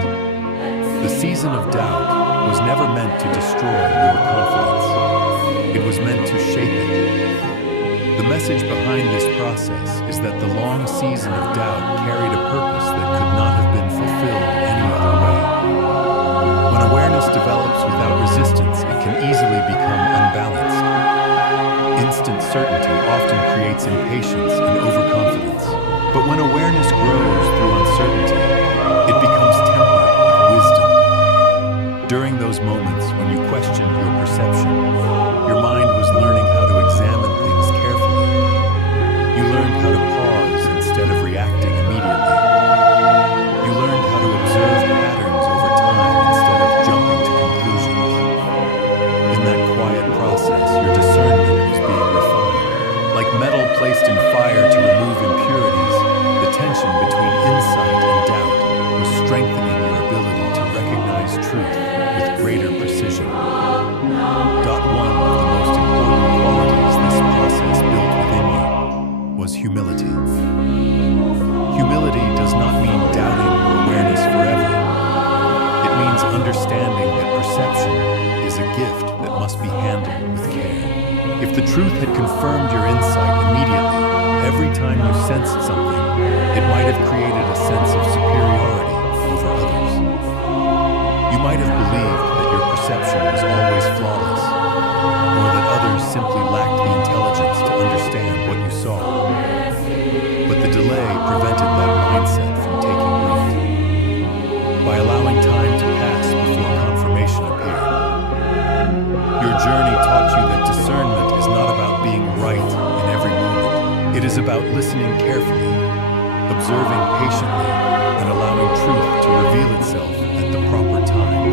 The season of doubt was never meant to destroy your confidence. It was meant to shape it. The message behind this process is that the long season of doubt carried a purpose that could not have been fulfilled any other way. When awareness develops without resistance, it can easily become unbalanced. Instant certainty often creates impatience and overconfidence. But when awareness grows through uncertainty, it becomes tempered with wisdom. During those moments when you questioned your perception, your mind was learning how to examine things carefully. You learned how to pause instead of reacting immediately. You learned how to observe patterns over time instead of jumping to conclusions. In that quiet process, your discernment was being refined. Like metal placed in fire to remove impurities, the tension between insight and doubt was strengthening your ability to recognize truth with greater precision. One of the most important qualities this process built within you was humility. Humility does not mean doubting your awareness forever. It means understanding that perception is a gift that must be handled with care. If the truth had confirmed your insight immediately, every time you sensed something, it might have created a sense of superiority over others. You might have believed that your perception was always flawless, or that others simply lacked the intelligence to understand what you saw. But the delay prevented that mindset from taking root. By allowing time to pass before confirmation appeared, your journey taught you that discernment is not about being right in every moment. It is about listening carefully, observing patiently, and allowing truth to reveal itself at the proper time.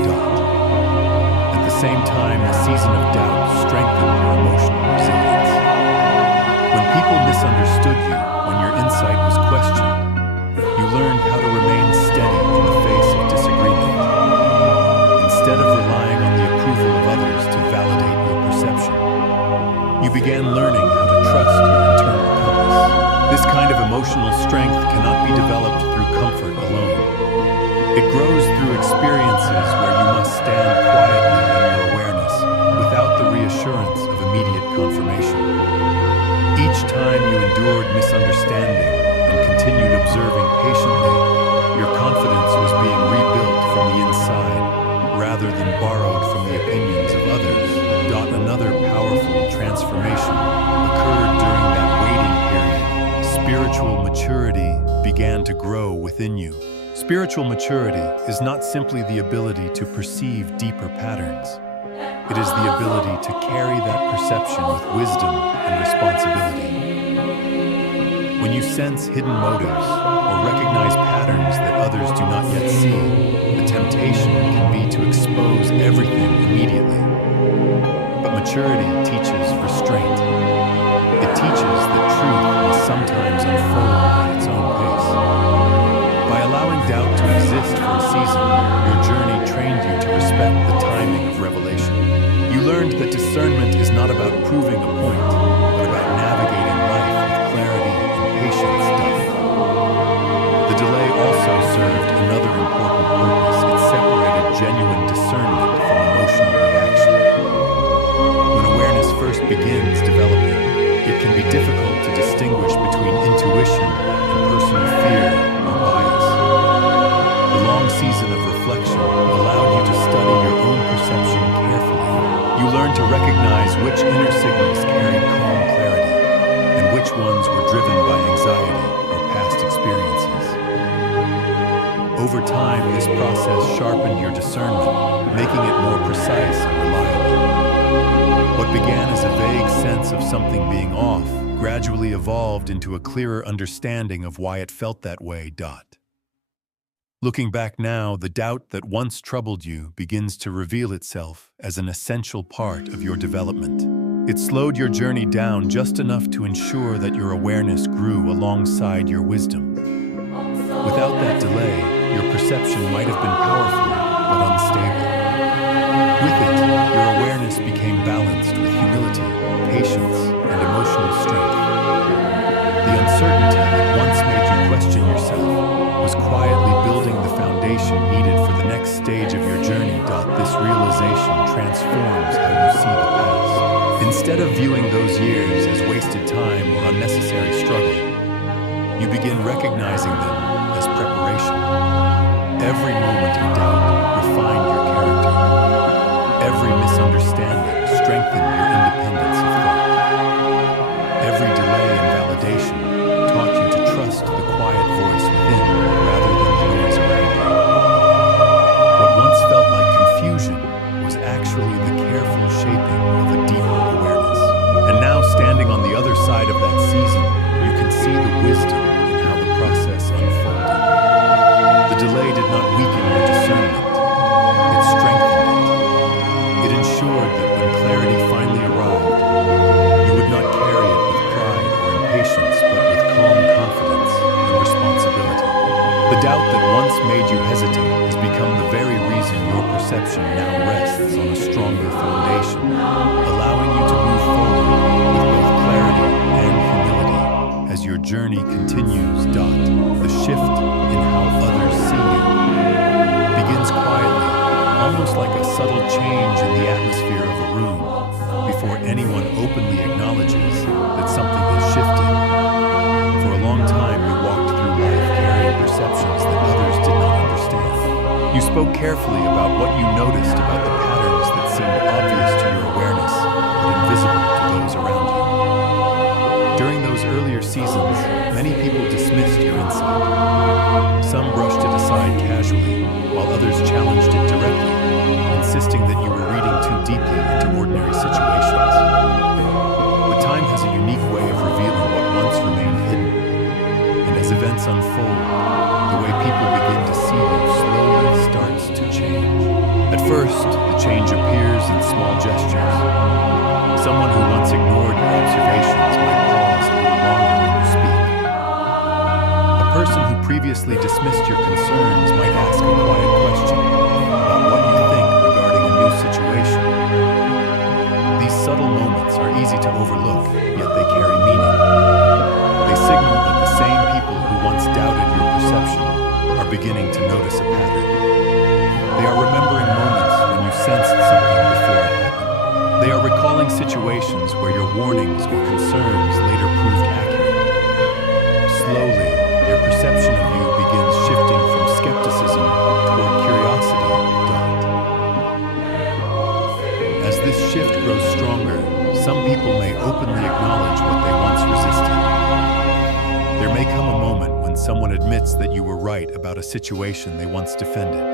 At the same time, the season of doubt strengthened your emotional resilience. When people misunderstood you, when your insight was questioned, you learned how to remain steady in the face of disagreement. Instead of relying on the approval of others to validate your perception, you began learning how to trust your internal compass. This kind of emotional strength cannot be developed through comfort alone. It grows through experiences where you must stand quietly in your awareness without the reassurance of immediate confirmation. Each time you endured misunderstanding and continued observing patiently, your confidence was being rebuilt from the inside rather than borrowed from the opinions of others. Another powerful transformation occurred during that waiting period. Spiritual maturity began to grow within you. Spiritual maturity is not simply the ability to perceive deeper patterns. It is the ability to carry that perception with wisdom and responsibility. When you sense hidden motives or recognize patterns that others do not yet see, the temptation can be to expose everything immediately. But maturity teaches restraint. It teaches that truth must sometimes unfold at its own pace. By allowing doubt to exist for a season, your journey trained you to respect the timing of revelation. You learned that discernment is not about proving a point, but about navigating life with clarity and patience. The delay also served another important purpose. It separated genuine discernment from emotional reaction. When awareness first begins developing, it can be difficult to distinguish between intuition and personal fear or bias. The long season of reflection allowed you to study your own perception carefully. You learned to recognize which inner signals carried calm clarity and which ones were driven by anxiety or past experiences. Over time, this process sharpened your discernment, making it more precise and reliable. What began as a vague sense of something being off gradually evolved into a clearer understanding of why it felt that way. Looking back now, the doubt that once troubled you begins to reveal itself as an essential part of your development. It slowed your journey down just enough to ensure that your awareness grew alongside your wisdom. Without that delay, your perception might have been powerful but unstable. With it, your awareness became balanced with humility, patience, and emotional strength. The uncertainty that once made you question yourself was quietly building the foundation needed for the next stage of your journey. This realization transforms how you see the past. Instead of viewing those years as wasted time or unnecessary struggle, you begin recognizing them as preparation. Every moment of doubt refined your character. Every misunderstanding strengthened your independence of thought. Every delay in validation taught you to trust the quiet voice within rather than the noise around you. What once felt like confusion was actually the careful shaping of a deeper awareness. And now, standing on the other side of that season, you can see the wisdom in how the process unfolded. The delay did not weaken your discernment, it strengthened it. It ensured that when clarity finally arrived, you would not carry it with pride or impatience, but with calm confidence and responsibility. The doubt that once made you hesitate has become the very reason your perception now rests on a stronger foundation, allowing you to move forward with both clarity and humility as your journey continues. The shift in how others see you begins quietly, almost like a subtle change in the atmosphere of a room, before anyone openly acknowledges that something has shifted. For a long time, you walked through life carrying perceptions that others did not understand. You spoke carefully about what you noticed about the patterns that seemed obvious to your awareness, but invisible to those around you. During those earlier seasons, many people dismissed your insight. Some brushed it aside casually, while others challenged it directly, insisting that you were reading too deeply into ordinary situations. But time has a unique way of revealing what once remained hidden. And as events unfold, the way people begin to see you slowly starts to change. At first, the change appears in small gestures. Someone who once ignored your observations might pause a little longer when you speak. A person who previously dismissed your concerns might ask a quiet question about what you think regarding a new situation. These subtle moments are easy to overlook, yet they carry meaning. They signal that the same people who once doubted your perception are beginning to notice a pattern. They are remembering moments when you sensed something before it happened. They are recalling situations where your warnings or concerns later proved accurate. Slowly, their perception of you begins shifting from skepticism toward curiosity. As this shift grows stronger, some people may openly acknowledge what they once resisted. There may come a moment when someone admits that you were right about a situation they once defended.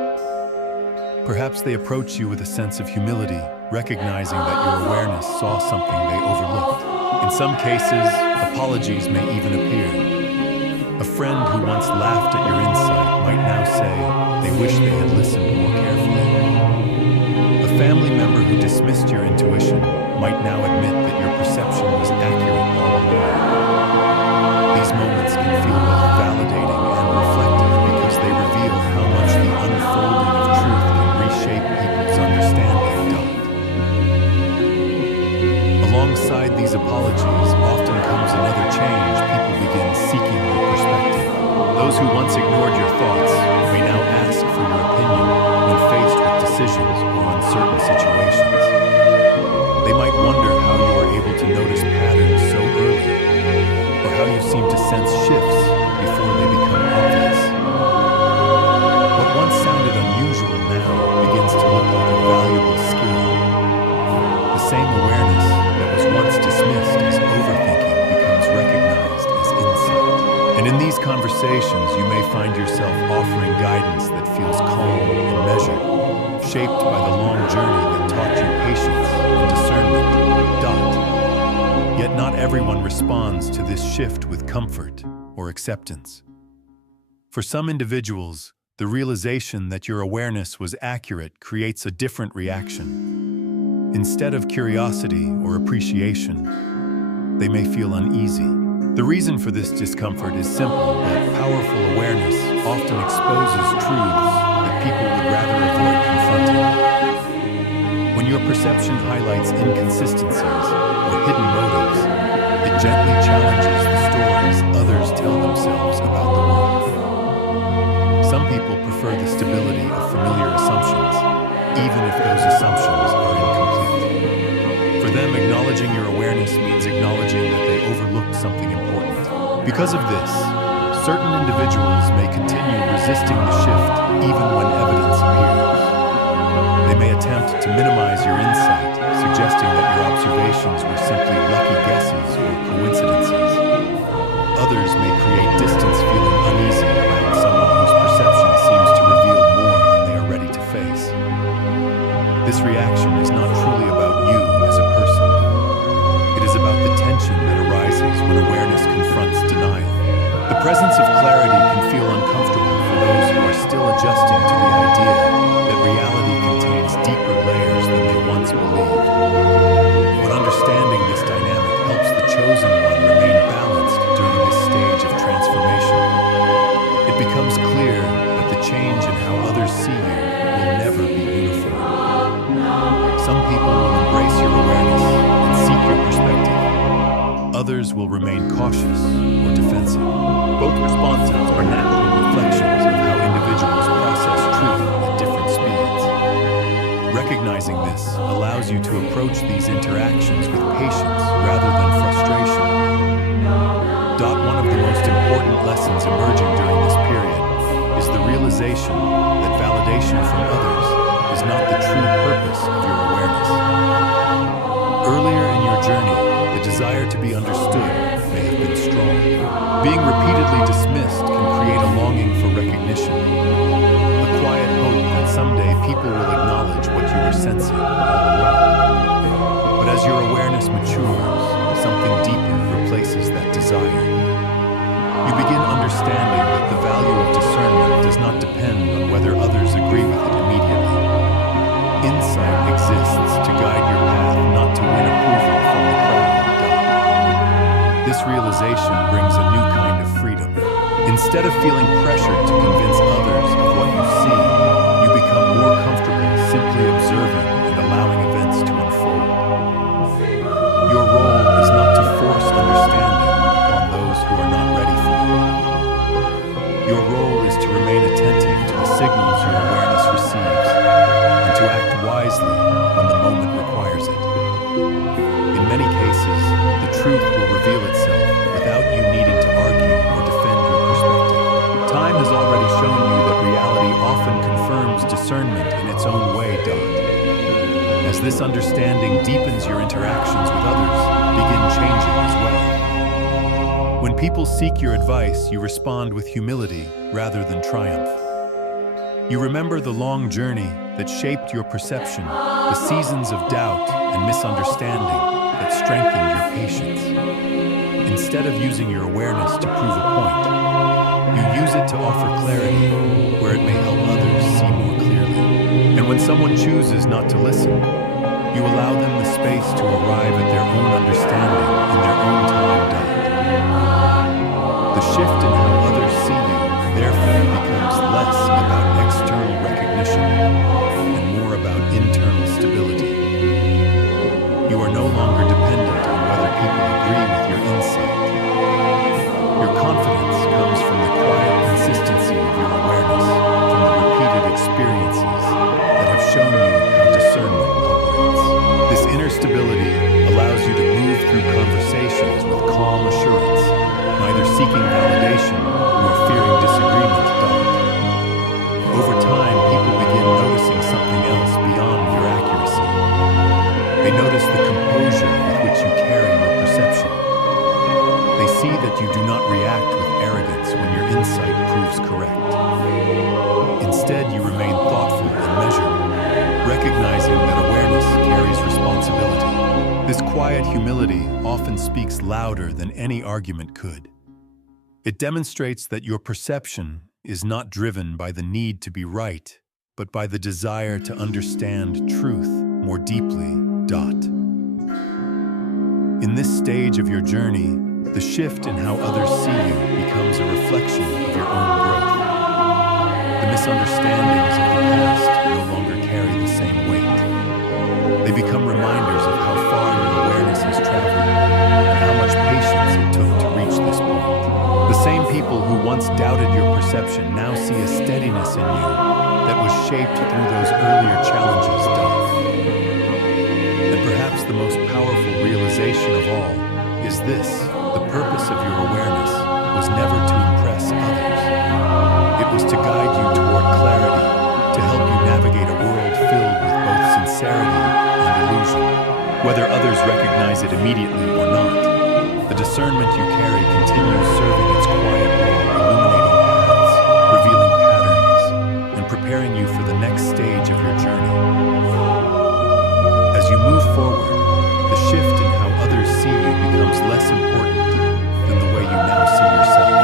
Perhaps they approach you with a sense of humility, recognizing that your awareness saw something they overlooked. In some cases, apologies may even appear. A friend who once laughed at your insight might now say they wish they had listened more carefully. A family member who dismissed your intuition might now admit that your perception was accurate all along. These moments can feel both validating and reflective because they reveal how much the unfolding of truth can reshape people's understanding. Alongside these apologies often comes another change. People begin seeking your perspective. Those who once ignored your thoughts may now ask for your opinion when faced with decisions or uncertain situations. They might wonder how you are able to notice patterns so early, or how you seem to sense shifts before they become obvious. What once sounded unusual now begins to look like a valuable skill. The same awareness that was once dismissed as overthinking becomes recognized as insight. And in these conversations, you may find yourself offering guidance that feels calm and measured, shaped by the long journey that taught you patience and discernment. Yet not everyone responds to this shift with comfort or acceptance. For some individuals, the realization that your awareness was accurate creates a different reaction. Instead of curiosity or appreciation, they may feel uneasy. The reason for this discomfort is simple, but powerful awareness often exposes truths that people would rather avoid confronting. When your perception highlights inconsistencies or hidden motives, it gently challenges the stories others tell themselves about the world. Some people prefer the stability of familiar assumptions, even if those assumptions are incomplete. For them, acknowledging your awareness means acknowledging that they overlooked something important. Because of this, certain individuals may continue resisting the shift even when evidence appears. They may attempt to minimize your insight, suggesting that your observations were simply lucky guesses or coincidences. Others may create distance, feeling uneasy around someone whose perception seems to reveal more than they are ready to face. This reaction is not truly about you as a person. It is about the tension that arises when awareness confronts denial. The presence of clarity can feel uncomfortable for those who are still adjusting to the idea that reality contains deeper layers than they once believed. But understanding this dynamic helps the chosen one remain balanced during this stage of transformation. It becomes clear that the change in how others see you will never be uniform. Some people will embrace your awareness and seek your perspective. Others will remain cautious or defensive. Both responses are natural reflections of how individuals process truth at different speeds. Recognizing this allows you to approach these interactions with patience rather than frustration. One of the most important lessons emerging during this period is the realization that validation from others is not the true purpose of your awareness. Earlier in your journey, the desire to be understood may have been strong. Being repeatedly dismissed can create a longing for recognition, a quiet hope that someday people will acknowledge what you were sensing all along. But as your awareness matures, something deeper replaces that desire. You begin understanding that the value of discernment does not depend on whether others agree with it immediately. Insight exists to guide your path, not to win approval from the crowd. This realization brings a new kind of freedom. Instead of feeling pressured to convince others of what you see, you become more comfortable simply observing and allowing events to unfold. Your role is not to force understanding upon those who are not ready for it. Your role is to remain attentive to the signals your awareness receives and to act wisely when the moment requires it. In many cases, the truth will reveal itself without you needing to argue or defend your perspective. Time has already shown you that reality often confirms discernment in its own way. As this understanding deepens, your interactions with others begin changing as well. When people seek your advice, you respond with humility rather than triumph. You remember the long journey that shaped your perception, the seasons of doubt and misunderstanding that strengthened your patience. Instead of using your awareness to prove a point, you use it to offer clarity where it may help others see more clearly. And when someone chooses not to listen, you allow them the space to arrive at their own understanding in their own time. The shift in how others see you, therefore, becomes less about external recognition and more about internal stability. You are no longer dependent on whether people agree with your insight. Your confidence comes from the quiet consistency of your awareness, from the repeated experiences that have shown you how discernment operates. This inner stability allows you to move through conversations with calm assurance, neither seeking validation nor fearing disagreement. Over time, people begin noticing something else beyond your accuracy. They notice the composure with which you carry your perception. They see that you do not react with arrogance when your insight proves correct. Instead, you remain thoughtful and measured, recognizing that awareness carries responsibility. This quiet humility often speaks louder than any argument could. It demonstrates that your perception is not driven by the need to be right, but by the desire to understand truth more deeply. In this stage of your journey, the shift in how others see you becomes a reflection of your own growth. The misunderstandings of the past no longer carry the same weight. They become reminders of how far your awareness has traveled and how much patience it took to reach this point. The same people who once doubted your perception now see a steadiness in you that was shaped through those earlier challenges. And perhaps the most powerful realization of all is this: the purpose of your awareness was never to impress others. It was to guide you toward clarity, to help you navigate a world filled with both sincerity and illusion. Whether others recognize it immediately or not, the discernment you carry continues serving its quiet role, illuminating paths, revealing patterns, and preparing you for the next stage of your journey. As you move forward, the shift in how others see you becomes less important than the way you now see yourself.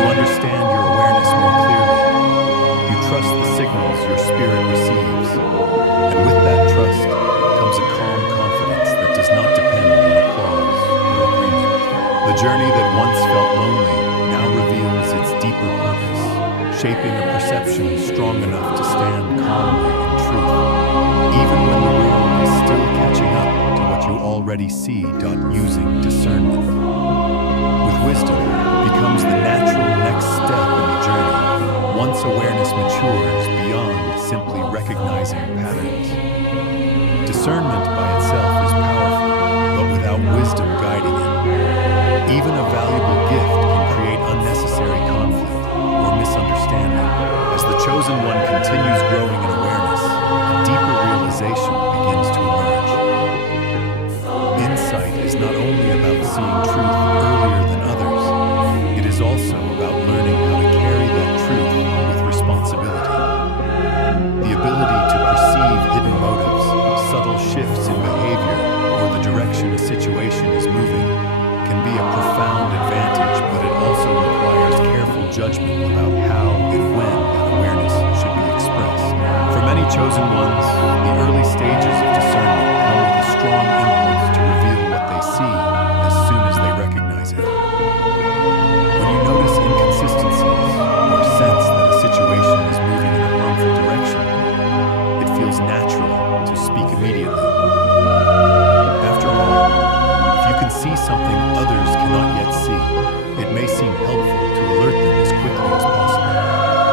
You understand your awareness more clearly. You trust the signals your spirit receives. And with that trust comes a calm confidence that does not depend on applause or agreement. The journey that once felt lonely now reveals its deeper purpose, shaping a perception strong enough to stand calmly in truth, even when the world is still catching up to what you already see. Using discernment with wisdom becomes the natural next step in the journey, once awareness matures beyond simply recognizing patterns. Discernment by itself is powerful, but without wisdom guiding it, even a valuable gift can create unnecessary conflict or misunderstanding. As the chosen one continues growing in awareness, a deeper realization begins to emerge. Insight is not only about seeing truth earlier than others, it is also about learning how to carry that truth with responsibility. The ability to perceive hidden motives, subtle shifts in behavior, or the direction a situation is moving can be a profound advantage, but it also requires careful judgment about how and when that awareness should be expressed. For many chosen ones, the early stages of discernment come with a strong impulse to reveal what they see as soon as they recognize it. When you notice inconsistencies or sense that a situation is moving in a harmful direction, it feels natural to speak immediately. After all, if you can see something others cannot yet see, it may seem helpful to alert them as quickly as possible.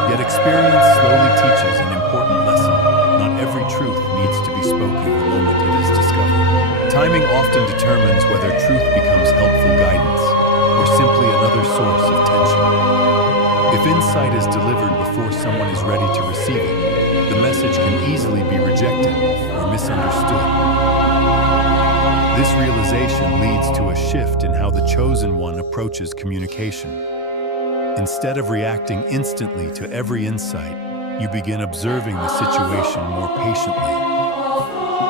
Yet experience slowly teaches an important lesson. Not every truth needs to be spoken the moment it is discovered. Timing often determines whether truth becomes helpful guidance or simply another source of tension. If insight is delivered before someone is ready to receive it, the message can easily be rejected or misunderstood. This realization leads to a shift in how the chosen one approaches communication. Instead of reacting instantly to every insight, you begin observing the situation more patiently.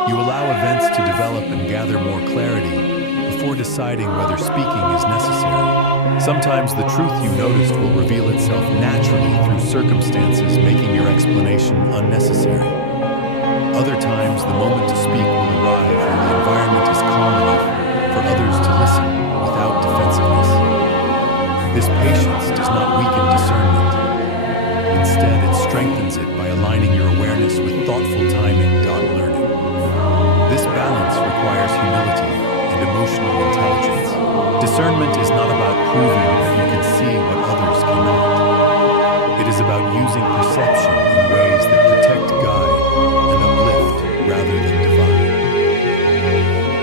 You allow events to develop and gather more clarity before deciding whether speaking is necessary. Sometimes the truth you noticed will reveal itself naturally through circumstances making your explanation unnecessary. Other times, the moment to speak will arrive when the environment is calm enough for others to listen without defensiveness. This patience does not weaken discernment. Instead, it strengthens it by aligning your awareness with thoughtful timing. Learning. This balance requires humility and emotional intelligence. Discernment is not about proving that you can see what others cannot. It is about using perception in ways that protect, guide, and uplift rather than divide.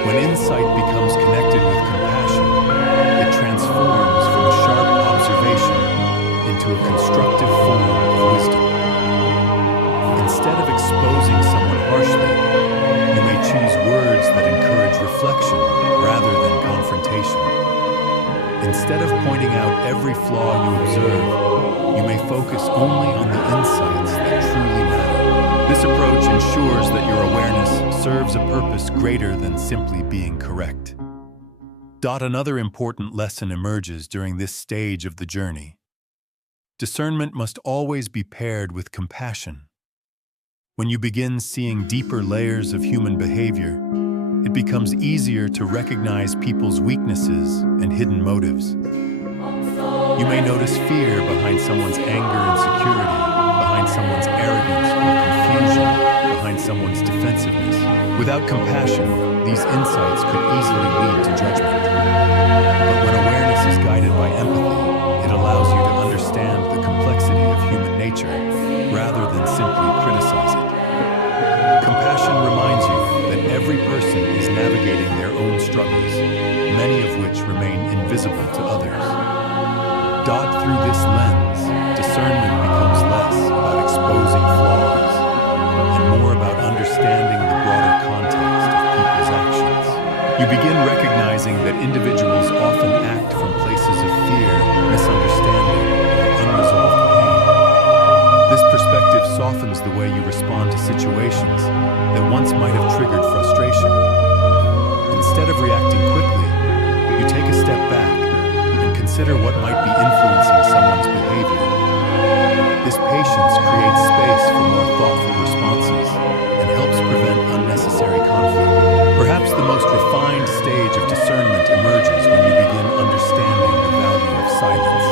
When insight becomes connected with compassion, it transforms from a sharp observation into a constructive form of wisdom. Instead of exposing someone harshly, you may choose words that encourage reflection rather than confrontation. Instead of pointing out every flaw you observe, you may focus only on the insights that truly matter. This approach ensures that your awareness serves a purpose greater than simply being correct. Another important lesson emerges during this stage of the journey. Discernment must always be paired with compassion. When you begin seeing deeper layers of human behavior, it becomes easier to recognize people's weaknesses and hidden motives. You may notice fear behind someone's anger and insecurity, behind someone's arrogance or confusion, behind someone's defensiveness. Without compassion, these insights could easily lead to judgment. But when awareness is guided by empathy, it allows you to understand the complexity of human nature rather than simply criticize it. Compassion reminds you that every person is navigating their own struggles, many of which remain invisible to others. Through this lens, discernment becomes less about exposing flaws and more about understanding the broader context of people's actions. You begin recognizing that individuals often act from places of fear, misunderstanding, or unresolved pain. This perspective softens the way you respond to situations that once might have triggered frustration. Instead of reacting quickly, you take a step back and consider what might be influencing someone's behavior. This patience creates space for more thoughtful responses and helps prevent unnecessary conflict. Perhaps the most refined stage of discernment emerges when you begin understanding the value of silence.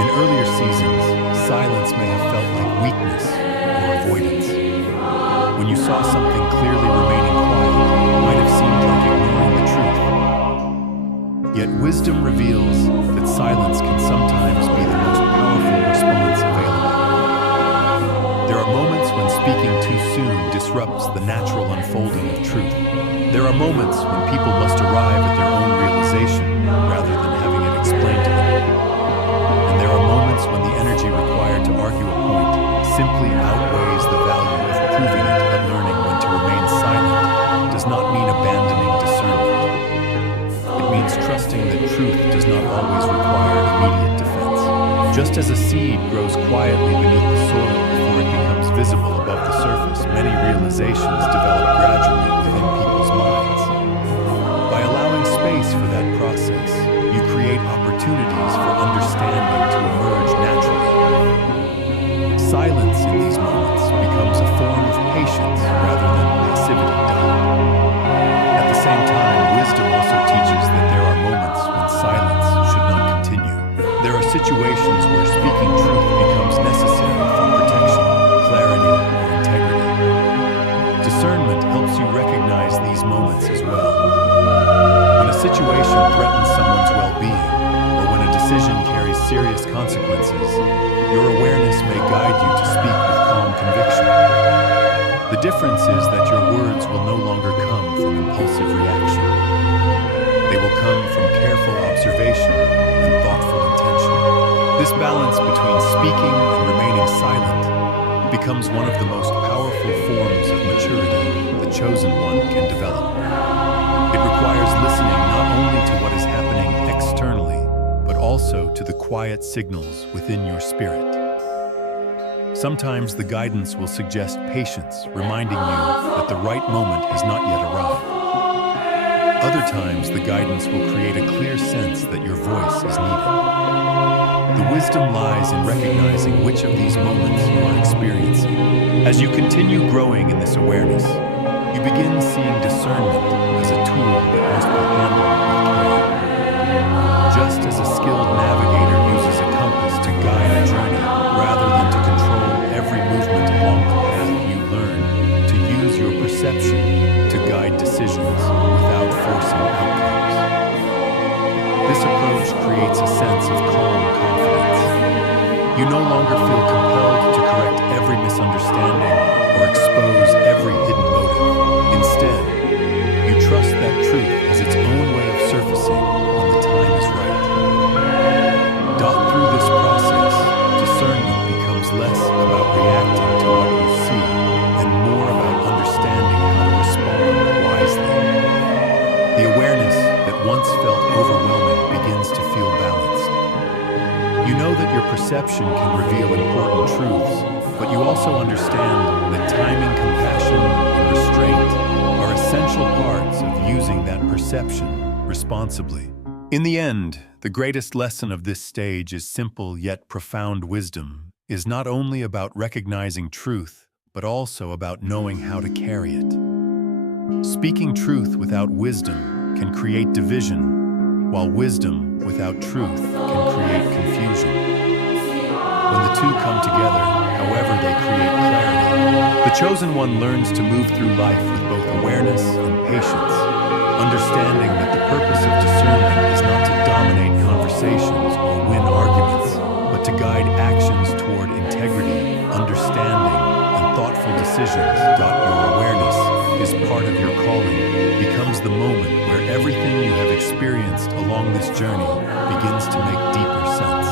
In earlier seasons, silence may have felt like weakness or avoidance. When you saw something clearly remaining quiet, it might have seemed like ignoring the truth. Yet wisdom reveals that silence can sometimes be the most powerful response available. There are moments when speaking too soon disrupts the natural unfolding of truth. There are moments when people must arrive at their own realization rather than having it explained to them. And there are moments when the energy required to argue a point simply outweighs the value of proving it, but learning when to remain silent does not mean abandoning discernment. It means trusting that truth does not always require immediate defense. Just as a seed grows quietly beneath the soil before it becomes visible above the surface, many realizations develop gradually within people's minds. By allowing space for that process, you create opportunities for understanding to emerge naturally. Silence in these moments becomes a form of patience rather than passivity. At the same time, wisdom also teaches that there are moments when silence should not continue. There are situations where speaking truth becomes necessary for protection, clarity, or integrity. Discernment helps you recognize these moments as well. When a situation threatens someone's well-being, or when a decision carries serious consequences, your awareness may guide you to speak with calm conviction. The difference is that your words will no longer come from impulsive reaction. They will come from careful observation and thoughtful intention. This balance between speaking and remaining silent becomes one of the most powerful forms of maturity the chosen one can develop. It requires listening not only to what is happening externally, but also to the quiet signals within your spirit. Sometimes the guidance will suggest patience, reminding you that the right moment has not yet arrived. Other times, the guidance will create a clear sense that your voice is needed. The wisdom lies in recognizing which of these moments you are experiencing. As you continue growing in this awareness, you begin seeing discernment as a tool that must be handled with care. Just as a skilled navigator uses a compass to guide a journey rather than to control every movement along the path, you learn to use your perception to guide decisions without forcing outcomes. This approach creates a sense of calm confidence. You no longer feel compelled to correct every misunderstanding or expose every hidden motive. Instead, you trust that truth has its own way of surfacing when the time is right. Through this process, discernment becomes less about reacting to what you see and more about understanding how to respond wisely. The awareness that once felt overwhelming begins to feel balanced. You know that your perception can reveal important truths, But you also understand that timing, compassion, and restraint are essential parts of using that perception responsibly. In the end, the greatest lesson of this stage is simple yet profound wisdom is not only about recognizing truth, but also about knowing how to carry it. Speaking truth without wisdom can create division, while wisdom without truth can create confusion. When the two come together, however, they create clarity. The chosen one learns to move through life with both awareness and patience, understanding that the purpose of discernment is not to dominate conversations or win arguments, but to guide actions toward integrity, understanding, and thoughtful decisions. Your awareness is part of your calling, becomes the moment where everything you have experienced along this journey begins to make deeper sense.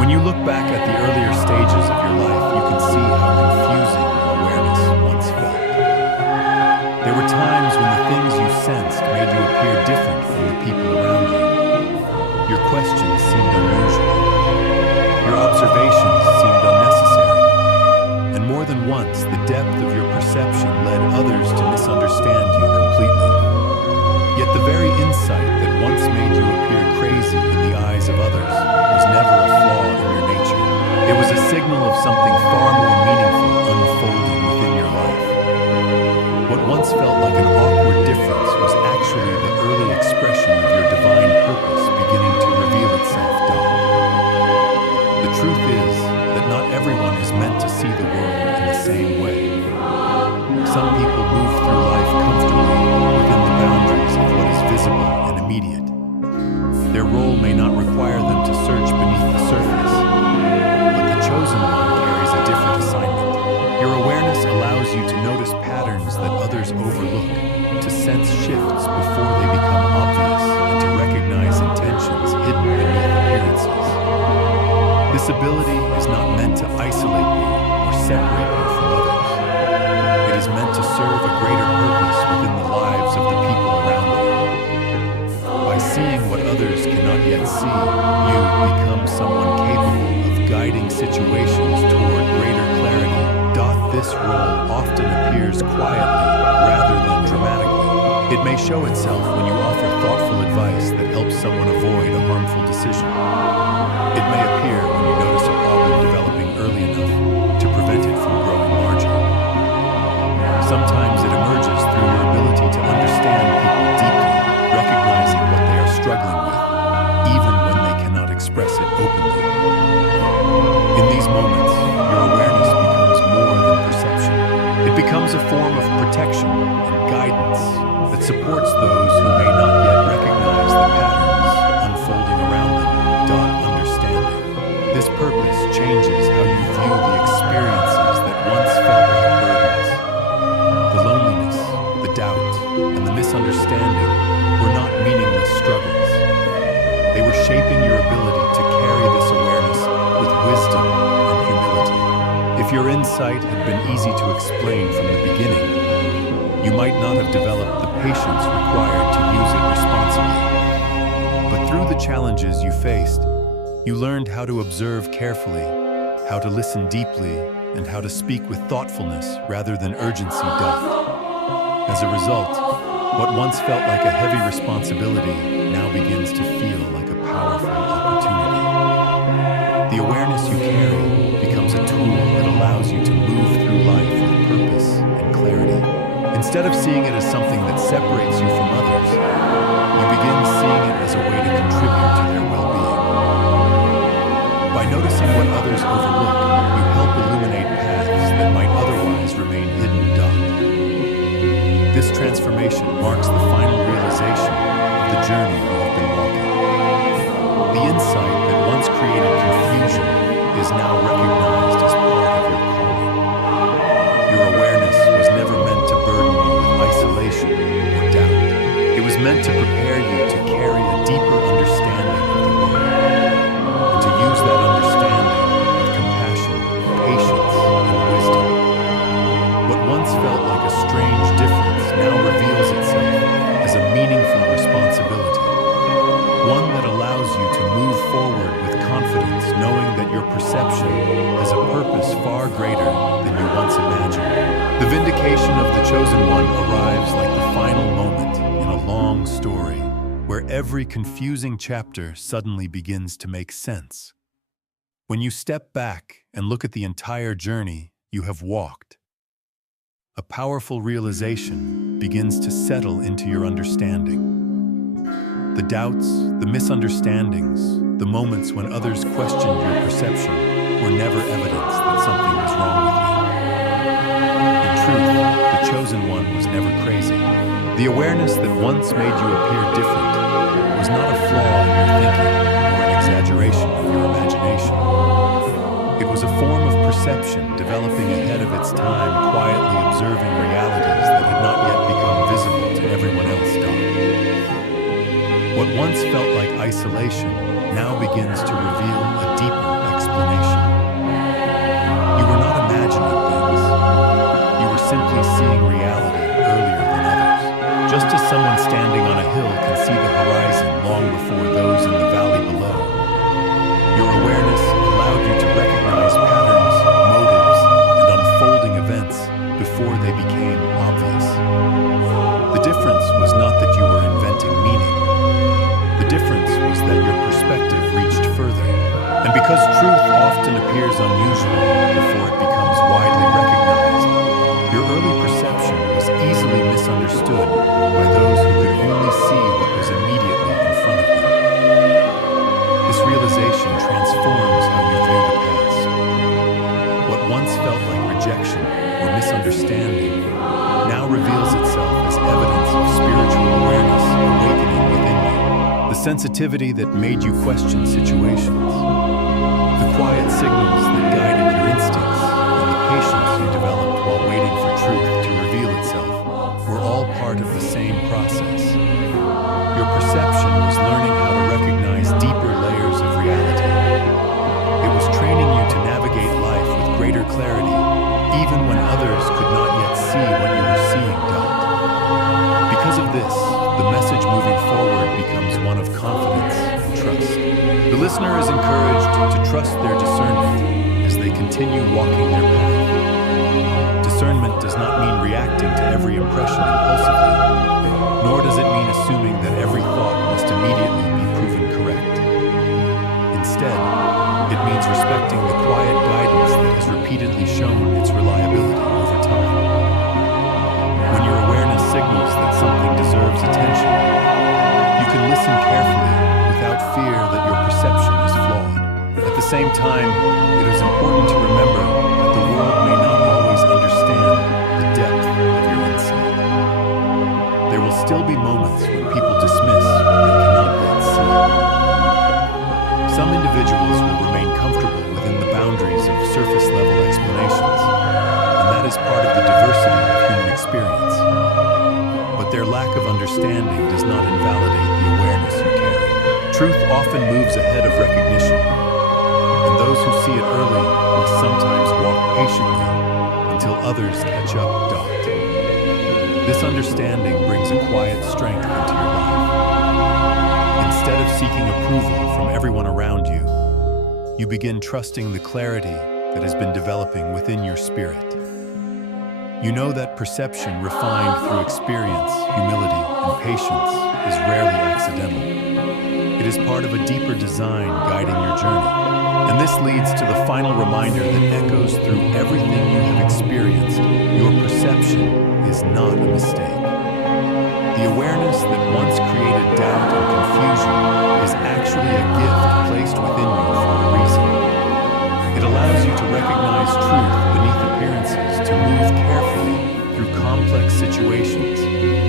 When you look back at the earlier stages of your life, you can see how confusing your awareness once felt. There were times when the things you sensed made you appear different from the people around you. Your questions seemed unusual. Your observations seemed unnecessary. And more than once, the depth of your perception led others to misunderstand you completely. Yet the very insight that once made you appear crazy in the eyes of others was never a flaw in your nature. It was a signal of something far more meaningful unfolding within your life. What once felt like an awkward difference was actually the early expression of your divine purpose beginning to reveal itself. The truth is that not everyone is meant to see the world in the same way. Some people move through life comfortably within the boundaries of what is visible and immediate. Their role may not require them to search beneath the surface, but the chosen one carries a different assignment. Your awareness allows you to notice patterns that others overlook, to sense shifts before they become obvious, and to recognize intentions hidden beneath appearances. This ability is not meant to isolate you or separate you from others. It is meant to serve a greater purpose within the lives of the people around you. By seeing what others cannot yet see, you become someone capable of guiding situations toward greater clarity. This role often appears quietly rather than dramatically. It may show itself when you offer thoughtful advice that helps someone avoid a harmful decision. It may appear when you notice a problem developing early enough to prevent it from growing larger. Sometimes it emerges through your ability to understand people deeply, recognizing what they are struggling with, even when they cannot express it openly. In these moments, your awareness becomes more than perception. It becomes a form of protection and guidance that supports those who may not yet recognize the patterns unfolding around them. Understanding. This purpose changes how you view the experiences that once felt like burdens. The loneliness, the doubt, and the misunderstanding were not meaningless struggles. They were shaping your ability to carry this awareness with wisdom and humility. If your insight had been easy to explain from the beginning, you might not have developed the patience required to use it responsibly. But through the challenges you faced, you learned how to observe carefully, how to listen deeply, and how to speak with thoughtfulness rather than urgency. As a result, what once felt like a heavy responsibility now begins to feel like a powerful opportunity. The awareness you carry becomes a tool that allows you to move through life with purpose and clarity. Instead of seeing it as something that separates you from others, you begin seeing it as a way to contribute to their well-being. By noticing what others overlook, you help illuminate paths that might otherwise remain hidden. This transformation marks the final realization of the journey you have been walking. The insight that once created confusion is now recognized as part of your calling. Your awareness was never meant to burden you with isolation or doubt. It was meant to prepare you to carry a deeper understanding of the world, and to use that understanding with compassion, patience, and wisdom. What once felt like a strange difference now reveals itself as a meaningful responsibility, one that allows you to move forward with confidence knowing that your perception has a purpose far greater than you once imagined. The vindication of the chosen one arrives like the final moment in a long story where every confusing chapter suddenly begins to make sense. When you step back and look at the entire journey you have walked, a powerful realization begins to settle into your understanding. The doubts, the misunderstandings, the moments when others questioned your perception were never evidence that something was wrong with you. In truth, the chosen one was never crazy. The awareness that once made you appear different was not a flaw in your thinking or an exaggeration of your imagination. It was a form of perception developing ahead of its time, quietly observing realities that had not yet become visible to everyone else. What once felt like isolation now begins to reveal a deeper explanation. You were not imagining things. You were simply seeing reality earlier than others. Just as someone standing on a hill can see the horizon long before those in the valley below, your awareness allowed you to recognize patterns, motives, and unfolding events before they became obvious. The difference was not that you were inventing meaning. The difference was that your perspective reached further. And because truth often appears unusual before it becomes widely recognized, your early perception was easily misunderstood by those who could only see what was immediately in front of them. This realization transforms how you view the past. What once felt like rejection or misunderstanding now reveals itself as evidence of spiritual awareness awakening within you. The sensitivity that made you question situations, the quiet signals that guided your instincts, and the patience you developed while waiting for truth to reveal itself were all part of the same process. Your perception was learning how to recognize deeper layers of reality. It was training you to navigate life with greater clarity, even when others could not yet see what you were seeing. Because of this, the message moving forward becomes one of confidence and trust. The listener is encouraged to trust their discernment as they continue walking their path. Discernment does not mean reacting to every impression impulsively, nor does it mean assuming that every thought must immediately be proven correct. Instead, it means respecting the quiet guidance that has repeatedly shown its reliability over time. When your awareness signals that something deserves attention, you can listen carefully without fear that your perception is flawed. At the same time, it is important to remember that the world may not always understand the depth of your insight. There will still be moments when people dismiss what they cannot yet see. Some individuals will remain comfortable within the boundaries of surface-level explanations, and that is part of the diversity of human experience. But their lack of understanding does not invalidate the awareness you carry. Truth often moves ahead of recognition, and those who see it early must sometimes walk patiently until others catch up. This understanding brings a quiet strength into your life. Instead of seeking approval from everyone around you, you begin trusting the clarity that has been developing within your spirit. You know that perception refined through experience, humility, and patience is rarely accidental. It is part of a deeper design guiding your journey. And this leads to the final reminder that echoes through everything you have experienced. Your perception is not a mistake. The awareness that once created doubt and confusion is actually a gift placed within you for a reason. It allows you to recognize truth beneath appearances, to move carefully through complex situations,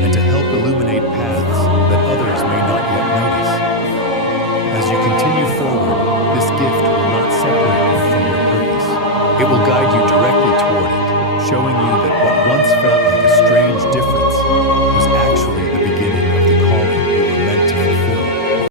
and to help illuminate paths that others may not yet notice. As you continue forward, this gift will not separate you from your purpose. It will guide you directly toward it, showing you that what once felt like a strange difference was